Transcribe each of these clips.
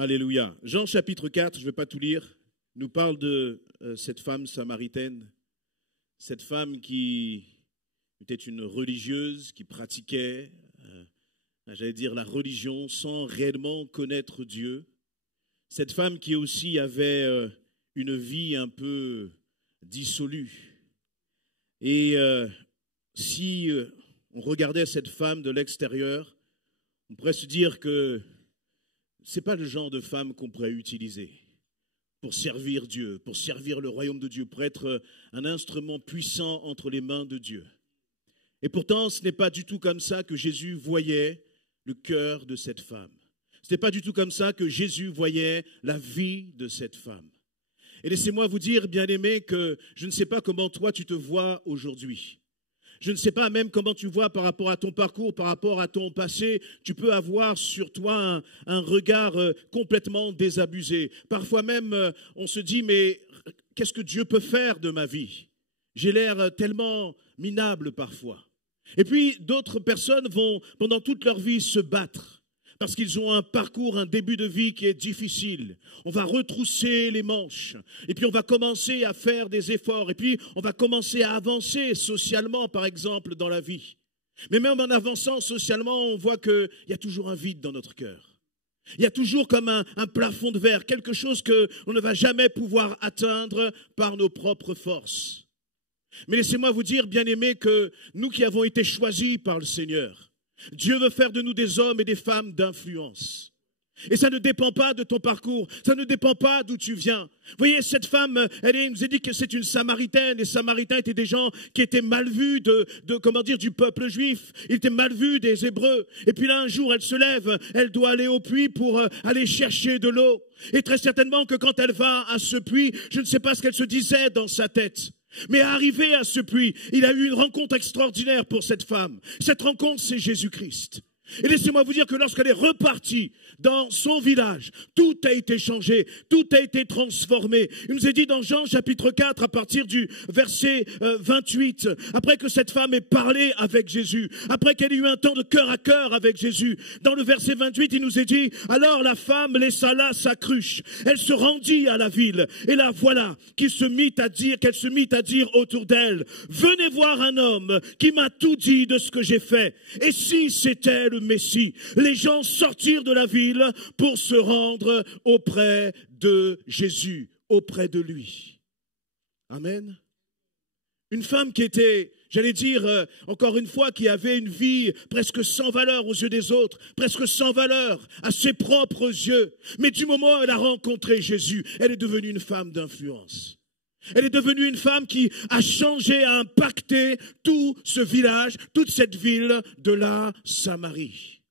Alléluia. Jean chapitre 4, je ne vais pas tout lire, nous parle de cette femme samaritaine, cette femme qui était une religieuse, qui pratiquait, j'allais dire, la religion sans réellement connaître Dieu. Cette femme qui aussi avait une vie un peu dissolue. Et si on regardait cette femme de l'extérieur, on pourrait se dire que ce n'est pas le genre de femme qu'on pourrait utiliser pour servir Dieu, pour servir le royaume de Dieu, pour être un instrument puissant entre les mains de Dieu. Et pourtant, ce n'est pas du tout comme ça que Jésus voyait le cœur de cette femme. Ce n'est pas du tout comme ça que Jésus voyait la vie de cette femme. Et laissez-moi vous dire, bien-aimés, que je ne sais pas comment toi tu te vois aujourd'hui. Je ne sais pas même comment tu vois par rapport à ton parcours, par rapport à ton passé. Tu peux avoir sur toi un regard complètement désabusé. Parfois même, on se dit, mais qu'est-ce que Dieu peut faire de ma vie? J'ai l'air tellement minable parfois. Et puis, d'autres personnes vont, pendant toute leur vie, se battre. Parce qu'ils ont un parcours, un début de vie qui est difficile. On va retrousser les manches. Et puis on va commencer à faire des efforts. Et puis on va commencer à avancer socialement, par exemple, dans la vie. Mais même en avançant socialement, on voit qu'il y a toujours un vide dans notre cœur. Il y a toujours comme un plafond de verre, quelque chose qu'on ne va jamais pouvoir atteindre par nos propres forces. Mais laissez-moi vous dire, bien-aimés, que nous qui avons été choisis par le Seigneur, Dieu veut faire de nous des hommes et des femmes d'influence. Et ça ne dépend pas de ton parcours, ça ne dépend pas d'où tu viens. Vous voyez, cette femme, elle nous a dit que c'est une Samaritaine. Les Samaritains étaient des gens qui étaient mal vus du peuple juif. Ils étaient mal vus des Hébreux. Et puis là, un jour, elle se lève, elle doit aller au puits pour aller chercher de l'eau. Et très certainement que quand elle va à ce puits, je ne sais pas ce qu'elle se disait dans sa tête. Mais arrivé à ce puits, il a eu une rencontre extraordinaire pour cette femme. Cette rencontre, c'est Jésus-Christ. Et laissez-moi vous dire que lorsqu'elle est repartie dans son village, tout a été changé, tout a été transformé. Il nous est dit dans Jean chapitre 4, à partir du verset 28, après que cette femme ait parlé avec Jésus, après qu'elle ait eu un temps de cœur à cœur avec Jésus, dans le verset 28, il nous est dit, alors la femme laissa là sa cruche, elle se rendit à la ville, et la voilà qu'elle se mit à dire autour d'elle, venez voir un homme qui m'a tout dit de ce que j'ai fait, et si c'était le Messie. Les gens sortirent de la ville pour se rendre auprès de Jésus, auprès de lui. Amen. Une femme qui était, j'allais dire, encore une fois, qui avait une vie presque sans valeur aux yeux des autres, presque sans valeur à ses propres yeux. Mais du moment où elle a rencontré Jésus, elle est devenue une femme d'influence. Elle est devenue une femme qui a changé, a impacté tout ce village, toute cette ville de la Samarie.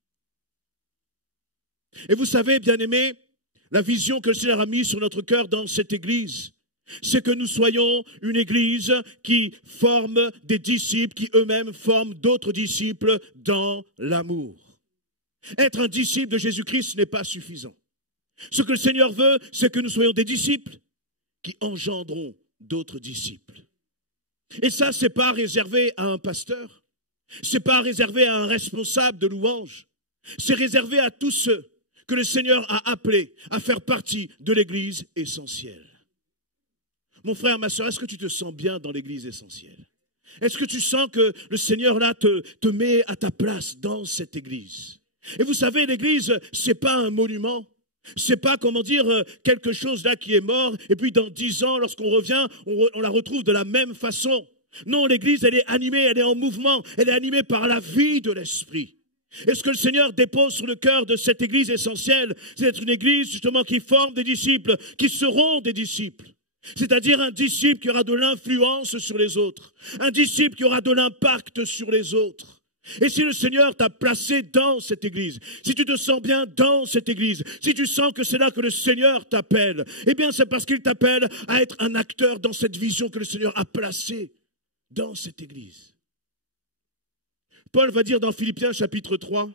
Et vous savez, bien-aimés, la vision que le Seigneur a mise sur notre cœur dans cette église, c'est que nous soyons une église qui forme des disciples, qui eux-mêmes forment d'autres disciples dans l'amour. Être un disciple de Jésus-Christ n'est pas suffisant. Ce que le Seigneur veut, c'est que nous soyons des disciples qui engendront d'autres disciples. Et ça, ce n'est pas réservé à un pasteur, ce n'est pas réservé à un responsable de louange, c'est réservé à tous ceux que le Seigneur a appelés à faire partie de l'église essentielle. Mon frère, ma soeur, est-ce que tu te sens bien dans l'église essentielle? Est-ce que tu sens que le Seigneur là te met à ta place dans cette église? Et vous savez, l'église, ce n'est pas un monument. C'est pas, comment dire, quelque chose là qui est mort, et puis dans 10 ans, lorsqu'on revient, on la retrouve de la même façon. Non, l'église, elle est animée, elle est en mouvement, elle est animée par la vie de l'esprit. Et ce que le Seigneur dépose sur le cœur de cette église essentielle, c'est d'être une église justement qui forme des disciples, qui seront des disciples. C'est-à-dire un disciple qui aura de l'influence sur les autres, un disciple qui aura de l'impact sur les autres. Et si le Seigneur t'a placé dans cette église, si tu te sens bien dans cette église, si tu sens que c'est là que le Seigneur t'appelle, eh bien c'est parce qu'il t'appelle à être un acteur dans cette vision que le Seigneur a placée dans cette église. Paul va dire dans Philippiens chapitre 3,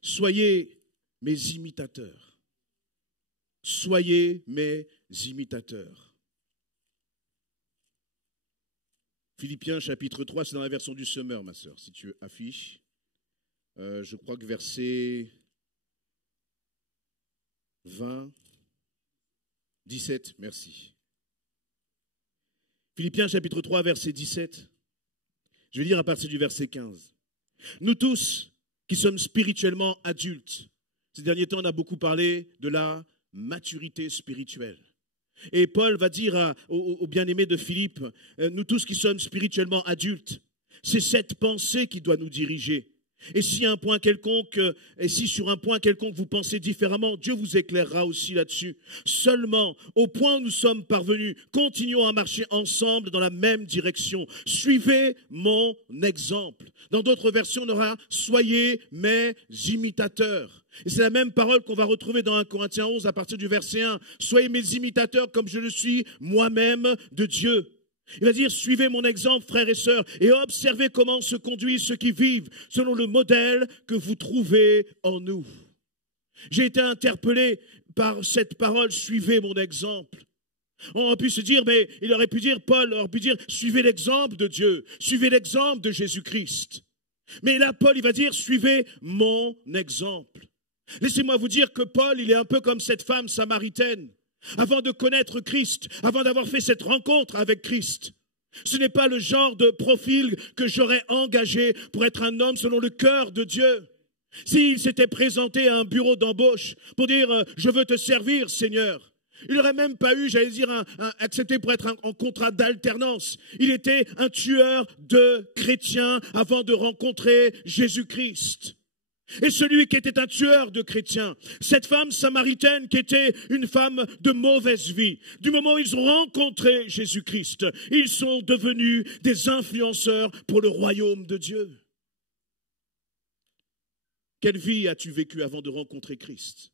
soyez mes imitateurs. Soyez mes imitateurs. Philippiens chapitre 3, c'est dans la version du Semeur, ma sœur, si tu affiches. je crois que verset 20, 17, merci. Philippiens chapitre 3, verset 17. Je vais lire à partir du verset 15. Nous tous qui sommes spirituellement adultes, ces derniers temps on a beaucoup parlé de la maturité spirituelle. Et Paul va dire aux bien-aimés de Philippe, nous tous qui sommes spirituellement adultes, c'est cette pensée qui doit nous diriger. Et si sur un point quelconque vous pensez différemment, Dieu vous éclairera aussi là-dessus. Seulement, au point où nous sommes parvenus, continuons à marcher ensemble dans la même direction. Suivez mon exemple. Dans d'autres versions, on aura « Soyez mes imitateurs ». Et c'est la même parole qu'on va retrouver dans 1 Corinthiens 11 à partir du verset 1. « Soyez mes imitateurs comme je le suis moi-même de Dieu ». Il va dire, suivez mon exemple, frères et sœurs, et observez comment se conduisent ceux qui vivent selon le modèle que vous trouvez en nous. J'ai été interpellé par cette parole, suivez mon exemple. On aurait pu se dire, mais il aurait pu dire, Paul aurait pu dire, suivez l'exemple de Dieu, suivez l'exemple de Jésus-Christ. Mais là, Paul, il va dire, suivez mon exemple. Laissez-moi vous dire que Paul, il est un peu comme cette femme samaritaine. Avant de connaître Christ, avant d'avoir fait cette rencontre avec Christ, ce n'est pas le genre de profil que j'aurais engagé pour être un homme selon le cœur de Dieu. S'il s'était présenté à un bureau d'embauche pour dire « Je veux te servir, Seigneur », il n'aurait même pas eu, j'allais dire, accepté pour être en contrat d'alternance. Il était un tueur de chrétiens avant de rencontrer Jésus-Christ. Et celui qui était un tueur de chrétiens, cette femme samaritaine qui était une femme de mauvaise vie, du moment où ils ont rencontré Jésus-Christ, ils sont devenus des influenceurs pour le royaume de Dieu. Quelle vie as-tu vécue avant de rencontrer Christ?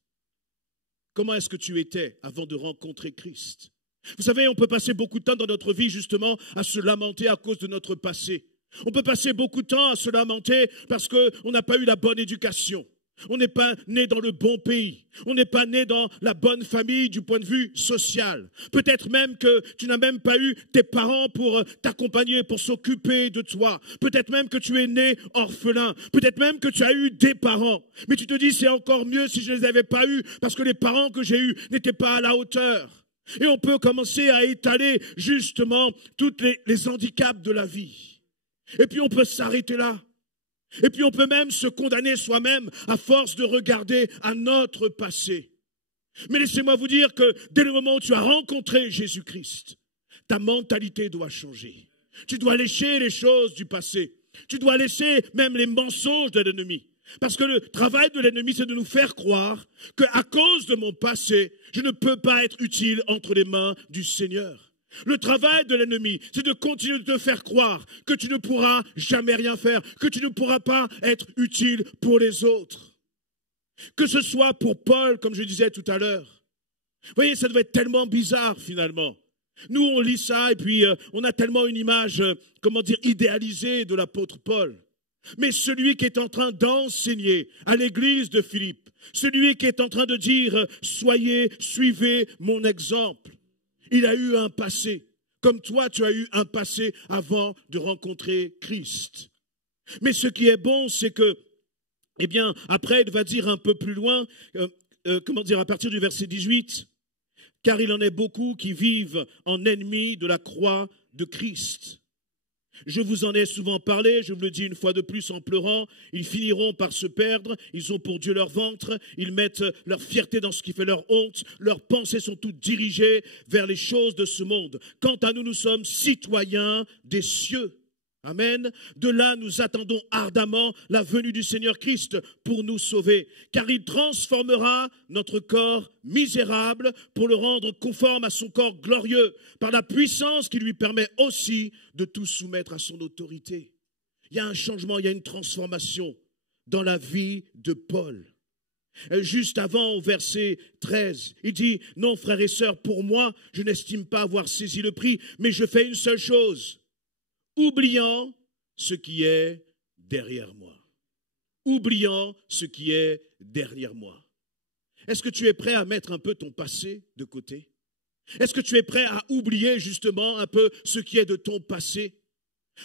Comment est-ce que tu étais avant de rencontrer Christ? Vous savez, on peut passer beaucoup de temps dans notre vie justement à se lamenter à cause de notre passé. On peut passer beaucoup de temps à se lamenter parce qu'on n'a pas eu la bonne éducation. On n'est pas né dans le bon pays. On n'est pas né dans la bonne famille du point de vue social. Peut-être même que tu n'as même pas eu tes parents pour t'accompagner, pour s'occuper de toi. Peut-être même que tu es né orphelin. Peut-être même que tu as eu des parents. Mais tu te dis c'est encore mieux si je ne les avais pas eus parce que les parents que j'ai eus n'étaient pas à la hauteur. Et on peut commencer à étaler justement tous les handicaps de la vie. Et puis on peut s'arrêter là. Et puis on peut même se condamner soi-même à force de regarder à notre passé. Mais laissez-moi vous dire que dès le moment où tu as rencontré Jésus-Christ, ta mentalité doit changer. Tu dois lécher les choses du passé. Tu dois laisser même les mensonges de l'ennemi. Parce que le travail de l'ennemi, c'est de nous faire croire qu'à cause de mon passé, je ne peux pas être utile entre les mains du Seigneur. Le travail de l'ennemi, c'est de continuer de te faire croire que tu ne pourras jamais rien faire, que tu ne pourras pas être utile pour les autres. Que ce soit pour Paul, comme je disais tout à l'heure. Vous voyez, ça devait être tellement bizarre finalement. Nous, on lit ça et puis on a tellement une image, idéalisée de l'apôtre Paul. Mais celui qui est en train d'enseigner à l'église de Philippe, celui qui est en train de dire « suivez mon exemple », il a eu un passé, comme toi tu as eu un passé avant de rencontrer Christ. Mais ce qui est bon, c'est que, après il va dire un peu plus loin, à partir du verset 18, car il en est beaucoup qui vivent en ennemis de la croix de Christ. Je vous en ai souvent parlé, je vous le dis une fois de plus en pleurant, ils finiront par se perdre, ils ont pour Dieu leur ventre, ils mettent leur fierté dans ce qui fait leur honte, leurs pensées sont toutes dirigées vers les choses de ce monde. Quant à nous, nous sommes citoyens des cieux. Amen. De là, nous attendons ardemment la venue du Seigneur Christ pour nous sauver, car il transformera notre corps misérable pour le rendre conforme à son corps glorieux, par la puissance qui lui permet aussi de tout soumettre à son autorité. Il y a un changement, il y a une transformation dans la vie de Paul. Juste avant, au verset 13, il dit « Non, frères et sœurs, pour moi, je n'estime pas avoir saisi le prix, mais je fais une seule chose. » Oubliant ce qui est derrière moi. Oubliant ce qui est derrière moi. Est-ce que tu es prêt à mettre un peu ton passé de côté? Est-ce que tu es prêt à oublier justement un peu ce qui est de ton passé?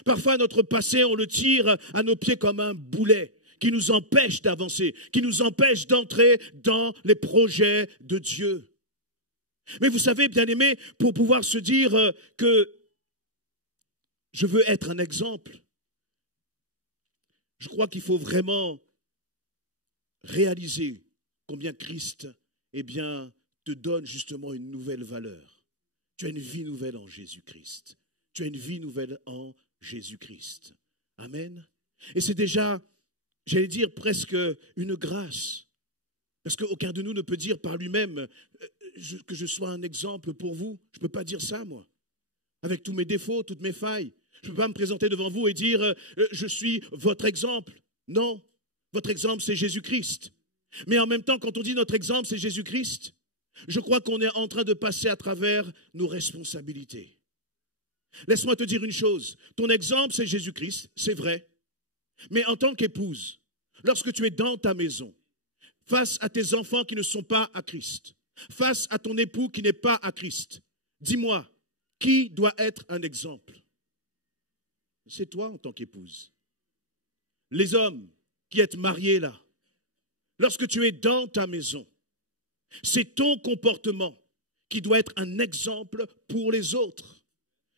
Parfois notre passé, on le tire à nos pieds comme un boulet qui nous empêchent d'avancer, qui nous empêchent d'entrer dans les projets de Dieu. Mais vous savez, bien-aimés, pour pouvoir se dire que je veux être un exemple, je crois qu'il faut vraiment réaliser combien Christ, eh bien, te donne justement une nouvelle valeur. Tu as une vie nouvelle en Jésus-Christ. Tu as une vie nouvelle en Jésus-Christ. Amen. Et c'est déjà, j'allais dire, presque une grâce. Parce qu'aucun de nous ne peut dire par lui-même que je sois un exemple pour vous. Je ne peux pas dire ça, moi. Avec tous mes défauts, toutes mes failles. Je ne peux pas me présenter devant vous et dire je suis votre exemple. Non, votre exemple, c'est Jésus-Christ. Mais en même temps, quand on dit notre exemple, c'est Jésus-Christ, je crois qu'on est en train de passer à travers nos responsabilités. Laisse-moi te dire une chose. Ton exemple, c'est Jésus-Christ, c'est vrai. Mais en tant qu'épouse, lorsque tu es dans ta maison, face à tes enfants qui ne sont pas à Christ, face à ton époux qui n'est pas à Christ, dis-moi, qui doit être un exemple? C'est toi en tant qu'épouse. Les hommes qui êtes mariés là, lorsque tu es dans ta maison, c'est ton comportement qui doit être un exemple pour les autres.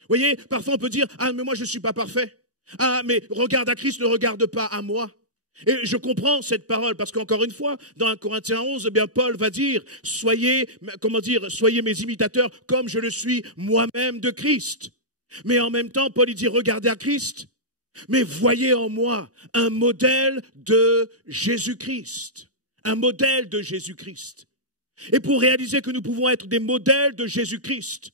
Vous voyez, parfois on peut dire, ah mais moi je ne suis pas parfait. Ah mais regarde à Christ, ne regarde pas à moi. Et je comprends cette parole parce qu'encore une fois, dans 1 Corinthiens 11, eh bien, Paul va dire, soyez mes imitateurs comme je le suis moi-même de Christ. Mais en même temps, Paul il dit, regardez à Christ, mais voyez en moi un modèle de Jésus-Christ. Un modèle de Jésus-Christ. Et pour réaliser que nous pouvons être des modèles de Jésus-Christ,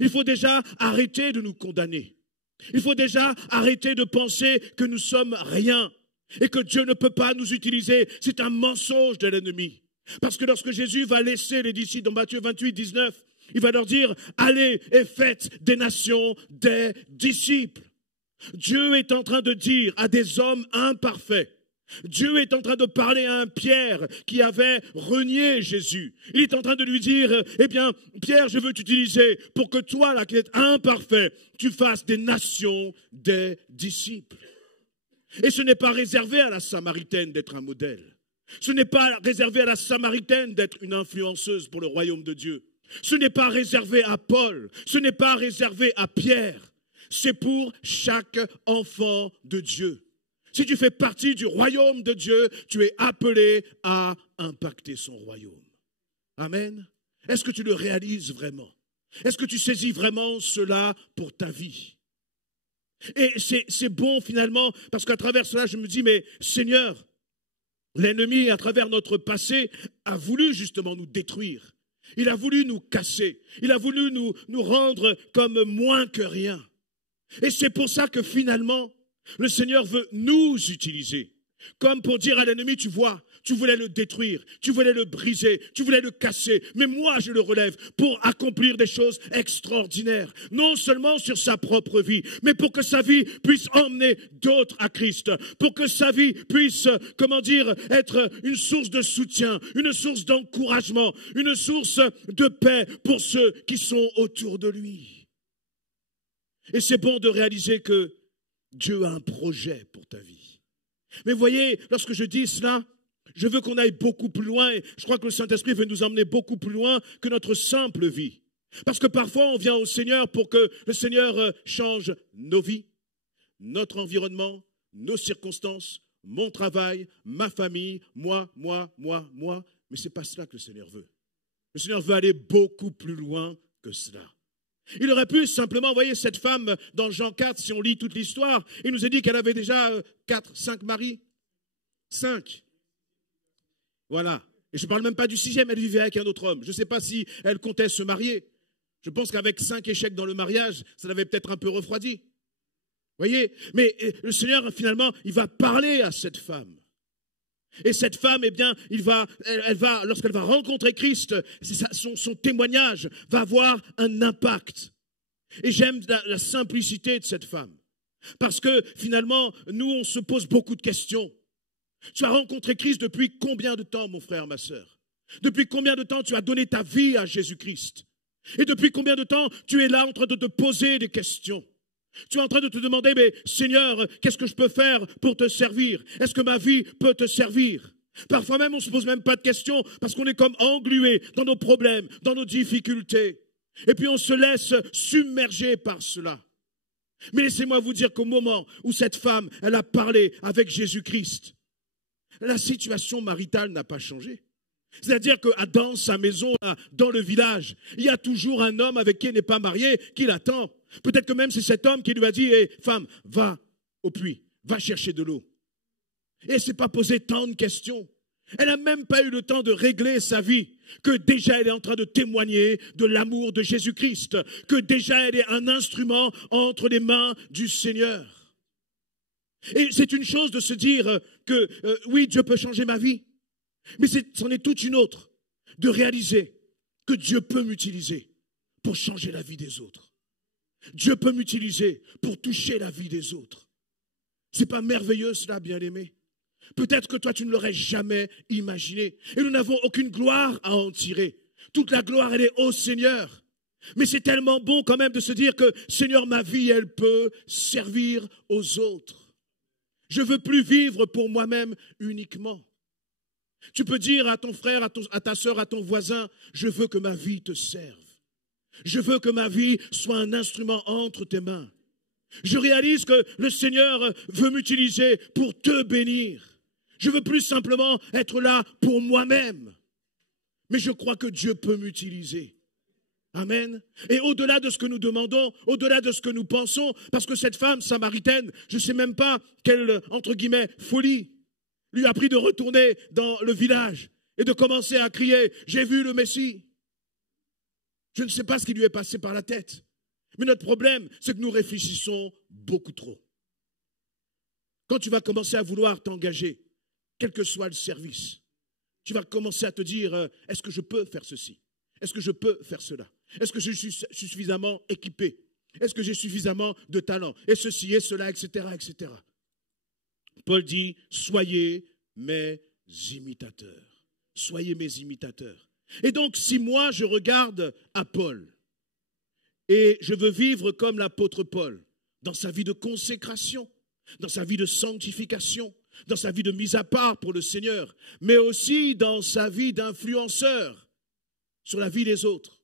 il faut déjà arrêter de nous condamner. Il faut déjà arrêter de penser que nous sommes rien et que Dieu ne peut pas nous utiliser. C'est un mensonge de l'ennemi. Parce que lorsque Jésus va laisser les disciples dans Matthieu 28, 19, il va leur dire, allez et faites des nations des disciples. Dieu est en train de dire à des hommes imparfaits, Dieu est en train de parler à un Pierre qui avait renié Jésus. Il est en train de lui dire, eh bien, Pierre, je veux t'utiliser pour que toi, là, qui es imparfait, tu fasses des nations des disciples. Et ce n'est pas réservé à la Samaritaine d'être un modèle. Ce n'est pas réservé à la Samaritaine d'être une influenceuse pour le royaume de Dieu. Ce n'est pas réservé à Paul. Ce n'est pas réservé à Pierre. C'est pour chaque enfant de Dieu. Si tu fais partie du royaume de Dieu, tu es appelé à impacter son royaume. Amen. Est-ce que tu le réalises vraiment? Est-ce que tu saisis vraiment cela pour ta vie? Et c'est bon finalement, parce qu'à travers cela, je me dis, mais Seigneur, l'ennemi, à travers notre passé, a voulu justement nous détruire. Il a voulu nous casser. Il a voulu nous rendre comme moins que rien. Et c'est pour ça que finalement, le Seigneur veut nous utiliser. Comme pour dire à l'ennemi, tu vois, tu voulais le détruire, tu voulais le briser, tu voulais le casser. Mais moi, je le relève pour accomplir des choses extraordinaires. Non seulement sur sa propre vie, mais pour que sa vie puisse emmener d'autres à Christ. Pour que sa vie puisse, être une source de soutien, une source d'encouragement, une source de paix pour ceux qui sont autour de lui. Et c'est bon de réaliser que Dieu a un projet pour ta vie. Mais voyez, lorsque je dis cela, je veux qu'on aille beaucoup plus loin et je crois que le Saint-Esprit veut nous emmener beaucoup plus loin que notre simple vie. Parce que parfois on vient au Seigneur pour que le Seigneur change nos vies, notre environnement, nos circonstances, mon travail, ma famille, moi. Mais ce n'est pas cela que le Seigneur veut. Le Seigneur veut aller beaucoup plus loin que cela. Il aurait pu simplement, vous voyez, cette femme dans Jean 4, si on lit toute l'histoire, il nous a dit qu'elle avait déjà 5 maris. 5. Voilà. Et je ne parle même pas du 6e, elle vivait avec un autre homme. Je ne sais pas si elle comptait se marier. Je pense qu'avec 5 échecs dans le mariage, ça l'avait peut-être un peu refroidi. Vous voyez? Mais le Seigneur, finalement, il va parler à cette femme. Et cette femme, eh bien, lorsqu'elle va rencontrer Christ, son témoignage va avoir un impact. Et j'aime la simplicité de cette femme. Parce que finalement, nous, on se pose beaucoup de questions. Tu as rencontré Christ depuis combien de temps, mon frère, ma sœur? Depuis combien de temps tu as donné ta vie à Jésus-Christ? Et depuis combien de temps tu es là en train de te poser des questions? Tu es en train de te demander, mais Seigneur, qu'est-ce que je peux faire pour te servir? Est-ce que ma vie peut te servir? Parfois même, on ne se pose même pas de questions parce qu'on est comme englué dans nos problèmes, dans nos difficultés. Et puis on se laisse submerger par cela. Mais laissez-moi vous dire qu'au moment où cette femme, elle a parlé avec Jésus-Christ, la situation maritale n'a pas changé. C'est-à-dire que dans sa maison, là, dans le village, il y a toujours un homme avec qui elle n'est pas mariée qui l'attend. Peut-être que même c'est cet homme qui lui a dit, hey, femme, va au puits, va chercher de l'eau. Et elle ne s'est pas posé tant de questions. Elle n'a même pas eu le temps de régler sa vie, que déjà elle est en train de témoigner de l'amour de Jésus-Christ, que déjà elle est un instrument entre les mains du Seigneur. Et c'est une chose de se dire que oui, Dieu peut changer ma vie, mais c'en est toute une autre de réaliser que Dieu peut m'utiliser pour changer la vie des autres. Dieu peut m'utiliser pour toucher la vie des autres. C'est pas merveilleux cela, bien-aimé? Peut-être que toi, tu ne l'aurais jamais imaginé. Et nous n'avons aucune gloire à en tirer. Toute la gloire, elle est au Seigneur. Mais c'est tellement bon quand même de se dire que, Seigneur, ma vie, elle peut servir aux autres. Je ne veux plus vivre pour moi-même uniquement. Tu peux dire à ton frère, à ta sœur, à ton voisin, je veux que ma vie te serve. Je veux que ma vie soit un instrument entre tes mains. Je réalise que le Seigneur veut m'utiliser pour te bénir. Je ne veux plus simplement être là pour moi-même. Mais je crois que Dieu peut m'utiliser. Amen. Et au-delà de ce que nous demandons, au-delà de ce que nous pensons, parce que cette femme samaritaine, je ne sais même pas quelle, entre guillemets, folie, lui a pris de retourner dans le village et de commencer à crier, j'ai vu le Messie. Je ne sais pas ce qui lui est passé par la tête. Mais notre problème, c'est que nous réfléchissons beaucoup trop. Quand tu vas commencer à vouloir t'engager, quel que soit le service, tu vas commencer à te dire, est-ce que je peux faire ceci? Est-ce que je peux faire cela? Est-ce que je suis suffisamment équipé? Est-ce que j'ai suffisamment de talent? Et ceci et cela, etc., etc. Paul dit, soyez mes imitateurs. Soyez mes imitateurs. Et donc, si moi, je regarde à Paul, et je veux vivre comme l'apôtre Paul, dans sa vie de consécration, dans sa vie de sanctification, dans sa vie de mise à part pour le Seigneur, mais aussi dans sa vie d'influenceur sur la vie des autres.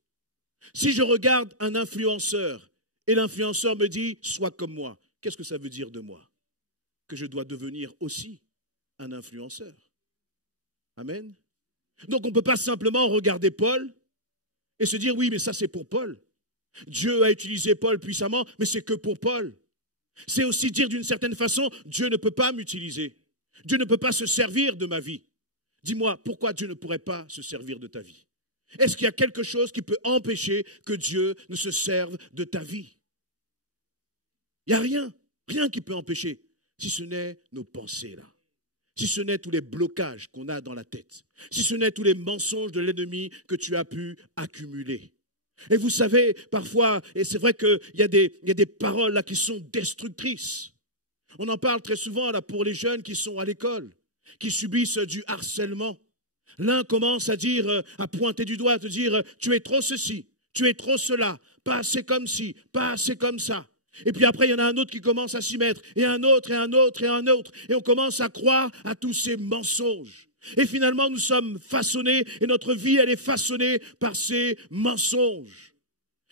Si je regarde un influenceur et l'influenceur me dit « sois comme moi », qu'est-ce que ça veut dire de moi? Que je dois devenir aussi un influenceur. Amen. Donc on ne peut pas simplement regarder Paul et se dire « oui, mais ça c'est pour Paul ». Dieu a utilisé Paul puissamment, mais c'est que pour Paul. C'est aussi dire d'une certaine façon, Dieu ne peut pas m'utiliser. Dieu ne peut pas se servir de ma vie. Dis-moi, pourquoi Dieu ne pourrait pas se servir de ta vie? Est-ce qu'il y a quelque chose qui peut empêcher que Dieu ne se serve de ta vie? Il n'y a rien, rien qui peut empêcher, si ce n'est nos pensées là. Si ce n'est tous les blocages qu'on a dans la tête. Si ce n'est tous les mensonges de l'ennemi que tu as pu accumuler. Et vous savez, parfois, et c'est vrai qu'il y a des paroles là qui sont destructrices. On en parle très souvent là pour les jeunes qui sont à l'école, qui subissent du harcèlement. L'un commence à dire, à pointer du doigt, à te dire, tu es trop ceci, tu es trop cela, pas assez comme ci, pas assez comme ça. Et puis après, il y en a un autre qui commence à s'y mettre, et un autre, et un autre, et un autre. Et on commence à croire à tous ces mensonges. Et finalement, nous sommes façonnés, et notre vie, elle est façonnée par ces mensonges.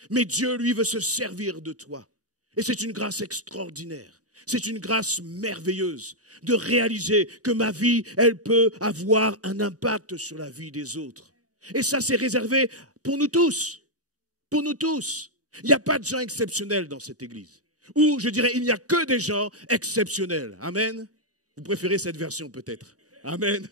Mais Dieu, lui, veut se servir de toi. Et c'est une grâce extraordinaire. C'est une grâce merveilleuse de réaliser que ma vie, elle peut avoir un impact sur la vie des autres. Et ça, c'est réservé pour nous tous. Pour nous tous. Il n'y a pas de gens exceptionnels dans cette église. Ou, je dirais, il n'y a que des gens exceptionnels. Amen. Vous préférez cette version peut-être. Amen.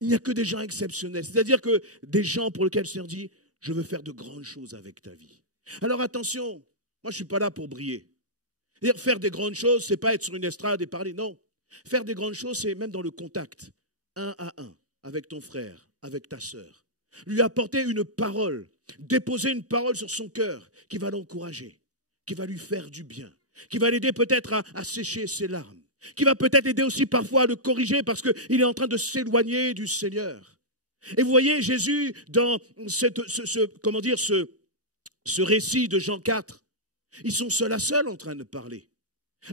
Il n'y a que des gens exceptionnels. C'est-à-dire que des gens pour lesquels le Seigneur dit, je veux faire de grandes choses avec ta vie. Alors attention, moi je ne suis pas là pour briller. C'est-à-dire faire des grandes choses, ce n'est pas être sur une estrade et parler, non. Faire des grandes choses, c'est même dans le contact, un à un, avec ton frère, avec ta sœur. Lui apporter une parole, déposer une parole sur son cœur qui va l'encourager, qui va lui faire du bien, qui va l'aider peut-être à sécher ses larmes, qui va peut-être l'aider aussi parfois à le corriger parce qu'il est en train de s'éloigner du Seigneur. Et vous voyez, Jésus, dans ce récit de Jean 4, Ils sont seuls à seuls en train de parler.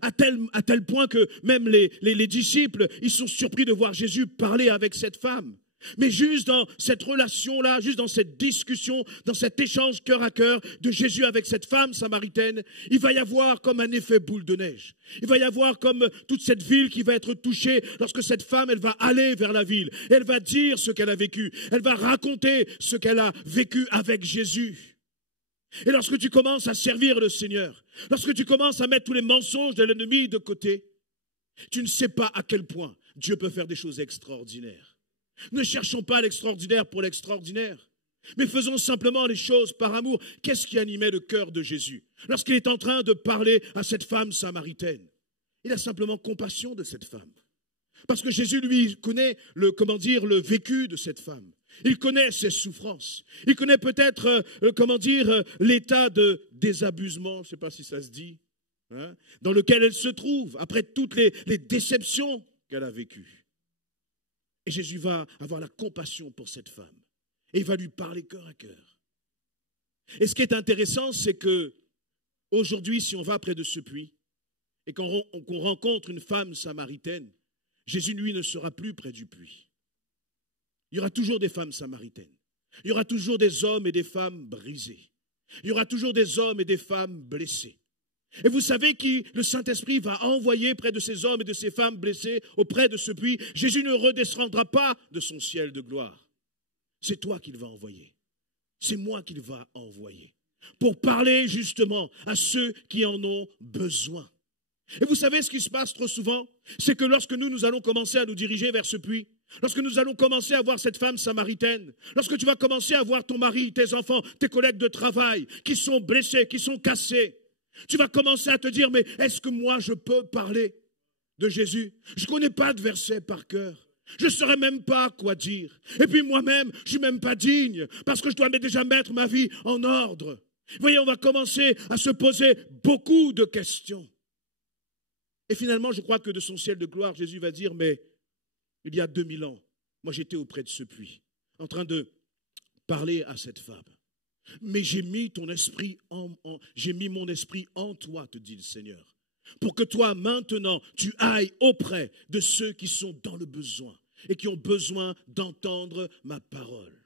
À tel point que même les disciples, ils sont surpris de voir Jésus parler avec cette femme. Mais juste dans cette relation-là, juste dans cette discussion, dans cet échange cœur à cœur de Jésus avec cette femme samaritaine, il va y avoir comme un effet boule de neige. Il va y avoir comme toute cette ville qui va être touchée lorsque cette femme, elle va aller vers la ville. Elle va dire ce qu'elle a vécu. Elle va raconter ce qu'elle a vécu avec Jésus. Et lorsque tu commences à servir le Seigneur, lorsque tu commences à mettre tous les mensonges de l'ennemi de côté, tu ne sais pas à quel point Dieu peut faire des choses extraordinaires. Ne cherchons pas l'extraordinaire pour l'extraordinaire, mais faisons simplement les choses par amour. Qu'est-ce qui animait le cœur de Jésus lorsqu'il est en train de parler à cette femme samaritaine? Il a simplement compassion de cette femme. Parce que Jésus, lui, connaît le vécu de cette femme. Il connaît ses souffrances. Il connaît peut-être, l'état de désabusement, je ne sais pas si ça se dit, hein, dans lequel elle se trouve, après toutes les déceptions qu'elle a vécues. Et Jésus va avoir la compassion pour cette femme. Et il va lui parler cœur à cœur. Et ce qui est intéressant, c'est que aujourd'hui, si on va près de ce puits et qu'on rencontre une femme samaritaine, Jésus, lui, ne sera plus près du puits. Il y aura toujours des femmes samaritaines. Il y aura toujours des hommes et des femmes brisés. Il y aura toujours des hommes et des femmes blessés. Et vous savez qui le Saint-Esprit va envoyer près de ces hommes et de ces femmes blessés auprès de ce puits? Jésus ne redescendra pas de son ciel de gloire. C'est toi qu'il va envoyer. C'est moi qu'il va envoyer. Pour parler justement à ceux qui en ont besoin. Et vous savez ce qui se passe trop souvent? C'est que lorsque nous allons commencer à nous diriger vers ce puits, lorsque nous allons commencer à voir cette femme samaritaine, lorsque tu vas commencer à voir ton mari, tes enfants, tes collègues de travail qui sont blessés, qui sont cassés, tu vas commencer à te dire, mais est-ce que moi je peux parler de Jésus? Je ne connais pas de verset par cœur. Je ne saurais même pas quoi dire. Et puis moi-même, je ne suis même pas digne parce que je dois déjà mettre ma vie en ordre. Vous voyez, on va commencer à se poser beaucoup de questions. Et finalement, je crois que de son ciel de gloire, Jésus va dire, mais il y a 2000 ans, moi j'étais auprès de ce puits, en train de parler à cette femme. Mais j'ai mis mon esprit en toi, te dit le Seigneur, pour que toi, maintenant, tu ailles auprès de ceux qui sont dans le besoin et qui ont besoin d'entendre ma parole,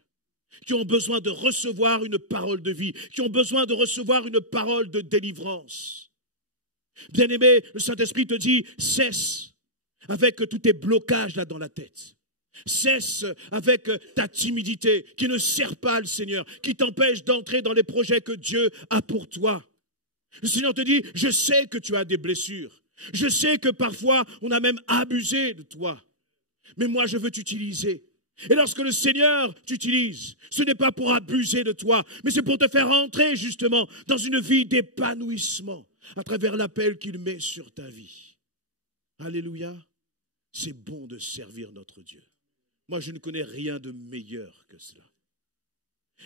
qui ont besoin de recevoir une parole de vie, qui ont besoin de recevoir une parole de délivrance. Bien-aimé, le Saint-Esprit te dit, cesse avec tous tes blocages là dans la tête. Cesse avec ta timidité qui ne sert pas le Seigneur, qui t'empêche d'entrer dans les projets que Dieu a pour toi. Le Seigneur te dit, je sais que tu as des blessures. Je sais que parfois on a même abusé de toi. Mais moi je veux t'utiliser. Et lorsque le Seigneur t'utilise, ce n'est pas pour abuser de toi, mais c'est pour te faire entrer justement dans une vie d'épanouissement à travers l'appel qu'il met sur ta vie. Alléluia. C'est bon de servir notre Dieu. Moi, je ne connais rien de meilleur que cela.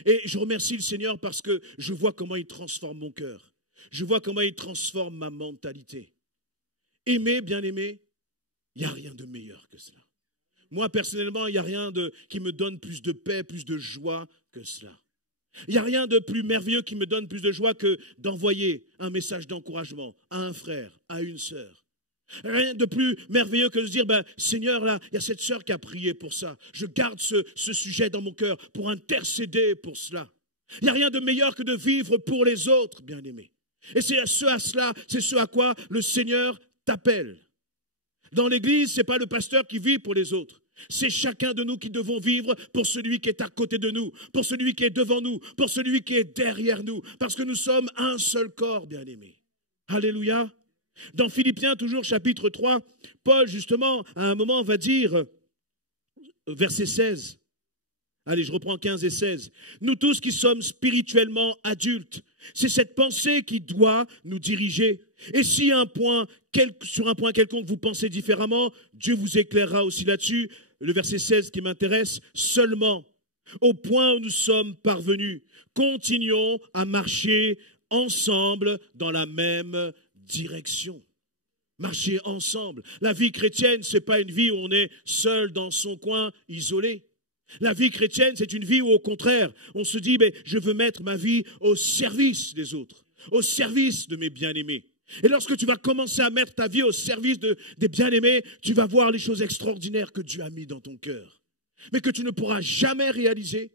Et je remercie le Seigneur parce que je vois comment il transforme mon cœur. Je vois comment il transforme ma mentalité. Aimer, bien aimer, il n'y a rien de meilleur que cela. Moi, personnellement, il n'y a rien qui me donne plus de paix, plus de joie que cela. Il n'y a rien de plus merveilleux qui me donne plus de joie que d'envoyer un message d'encouragement à un frère, à une sœur. Rien de plus merveilleux que de se dire, Seigneur, là, il y a cette sœur qui a prié pour ça. Je garde ce sujet dans mon cœur pour intercéder pour cela. Il n'y a rien de meilleur que de vivre pour les autres, bien-aimés. Et c'est ce à quoi le Seigneur t'appelle. Dans l'Église, ce n'est pas le pasteur qui vit pour les autres. C'est chacun de nous qui devons vivre pour celui qui est à côté de nous, pour celui qui est devant nous, pour celui qui est derrière nous, parce que nous sommes un seul corps, bien-aimés. Alléluia. Dans Philippiens, toujours chapitre 3, Paul, justement, à un moment, va dire, verset 16, allez, je reprends 15 et 16, « Nous tous qui sommes spirituellement adultes, c'est cette pensée qui doit nous diriger. Et si sur un point quelconque vous pensez différemment, Dieu vous éclairera aussi là-dessus. » Le verset 16 qui m'intéresse, « Seulement, au point où nous sommes parvenus, continuons à marcher ensemble dans la même direction. » Marcher ensemble. La vie chrétienne, ce n'est pas une vie où on est seul dans son coin, isolé. La vie chrétienne, c'est une vie où, au contraire, on se dit, je veux mettre ma vie au service des autres. au service de mes bien-aimés. Et lorsque tu vas commencer à mettre ta vie au service des bien-aimés, tu vas voir les choses extraordinaires que Dieu a mis dans ton cœur, mais que tu ne pourras jamais réaliser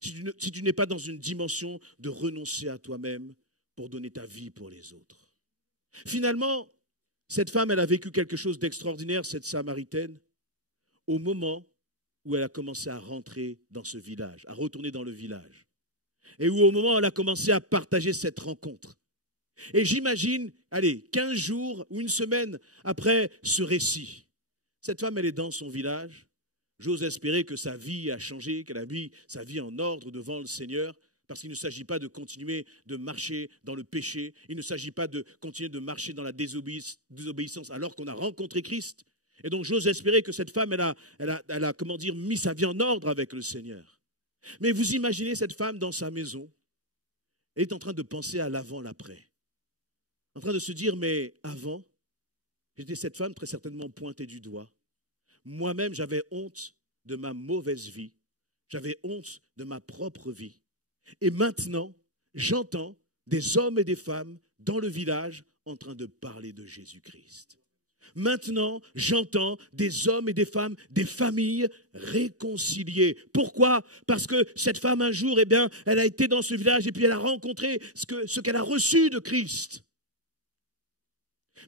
si tu n'es pas dans une dimension de renoncer à toi-même pour donner ta vie pour les autres. Finalement, cette femme, elle a vécu quelque chose d'extraordinaire, cette Samaritaine, au moment où elle a commencé à rentrer dans ce village, à retourner dans le village. Et où au moment où elle a commencé à partager cette rencontre. Et j'imagine, 15 jours ou une semaine après ce récit, cette femme, elle est dans son village. J'ose espérer que sa vie a changé, qu'elle a mis sa vie en ordre devant le Seigneur, parce qu'il ne s'agit pas de continuer de marcher dans le péché, il ne s'agit pas de continuer de marcher dans la désobéissance alors qu'on a rencontré Christ. Et donc j'ose espérer que cette femme, elle a mis sa vie en ordre avec le Seigneur. Mais vous imaginez cette femme dans sa maison, elle est en train de penser à l'avant, l'après. En train de se dire, mais avant, j'étais cette femme très certainement pointée du doigt. Moi-même, j'avais honte de ma mauvaise vie. J'avais honte de ma propre vie. Et maintenant, j'entends des hommes et des femmes dans le village en train de parler de Jésus-Christ. Maintenant, j'entends des hommes et des femmes, des familles réconciliées. Pourquoi? Parce que cette femme, un jour, elle a été dans ce village et puis elle a rencontré ce qu'elle a reçu de Christ.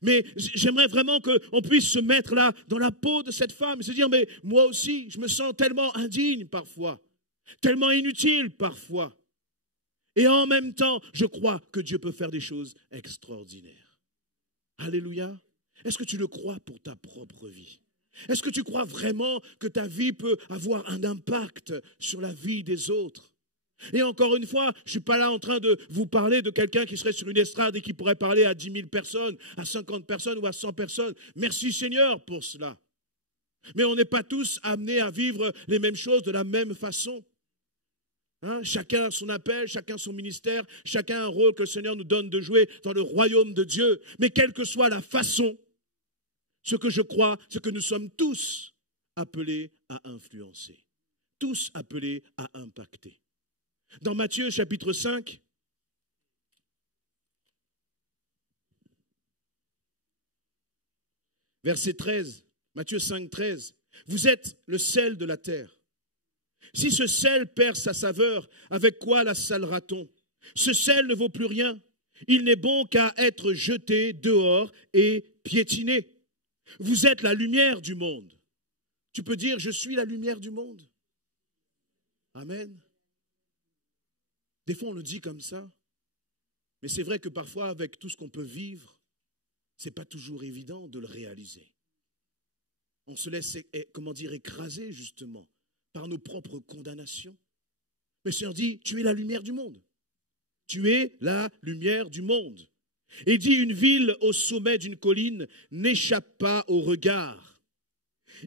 Mais j'aimerais vraiment qu'on puisse se mettre là, dans la peau de cette femme, et se dire, mais moi aussi, je me sens tellement indigne parfois, tellement inutile parfois. Et en même temps, je crois que Dieu peut faire des choses extraordinaires. Alléluia. Est-ce que tu le crois pour ta propre vie? Est-ce que tu crois vraiment que ta vie peut avoir un impact sur la vie des autres? Et encore une fois, je ne suis pas là en train de vous parler de quelqu'un qui serait sur une estrade et qui pourrait parler à 10 000 personnes, à 50 personnes ou à 100 personnes. Merci Seigneur pour cela. Mais on n'est pas tous amenés à vivre les mêmes choses de la même façon. Chacun a son appel, chacun son ministère, chacun a un rôle que le Seigneur nous donne de jouer dans le royaume de Dieu. Mais quelle que soit la façon, ce que je crois, c'est que nous sommes tous appelés à influencer, tous appelés à impacter. Dans Matthieu chapitre 5, verset 13, Matthieu 5, 13, vous êtes le sel de la terre. Si ce sel perd sa saveur, avec quoi la salera-t-on? Ce sel ne vaut plus rien. Il n'est bon qu'à être jeté dehors et piétiné. Vous êtes la lumière du monde. Tu peux dire, je suis la lumière du monde. Amen. Des fois, on le dit comme ça. Mais c'est vrai que parfois, avec tout ce qu'on peut vivre, ce n'est pas toujours évident de le réaliser. On se laisse, écraser justement par nos propres condamnations. Mais le Seigneur dit, tu es la lumière du monde. Tu es la lumière du monde. Et il dit, une ville au sommet d'une colline n'échappe pas au regard.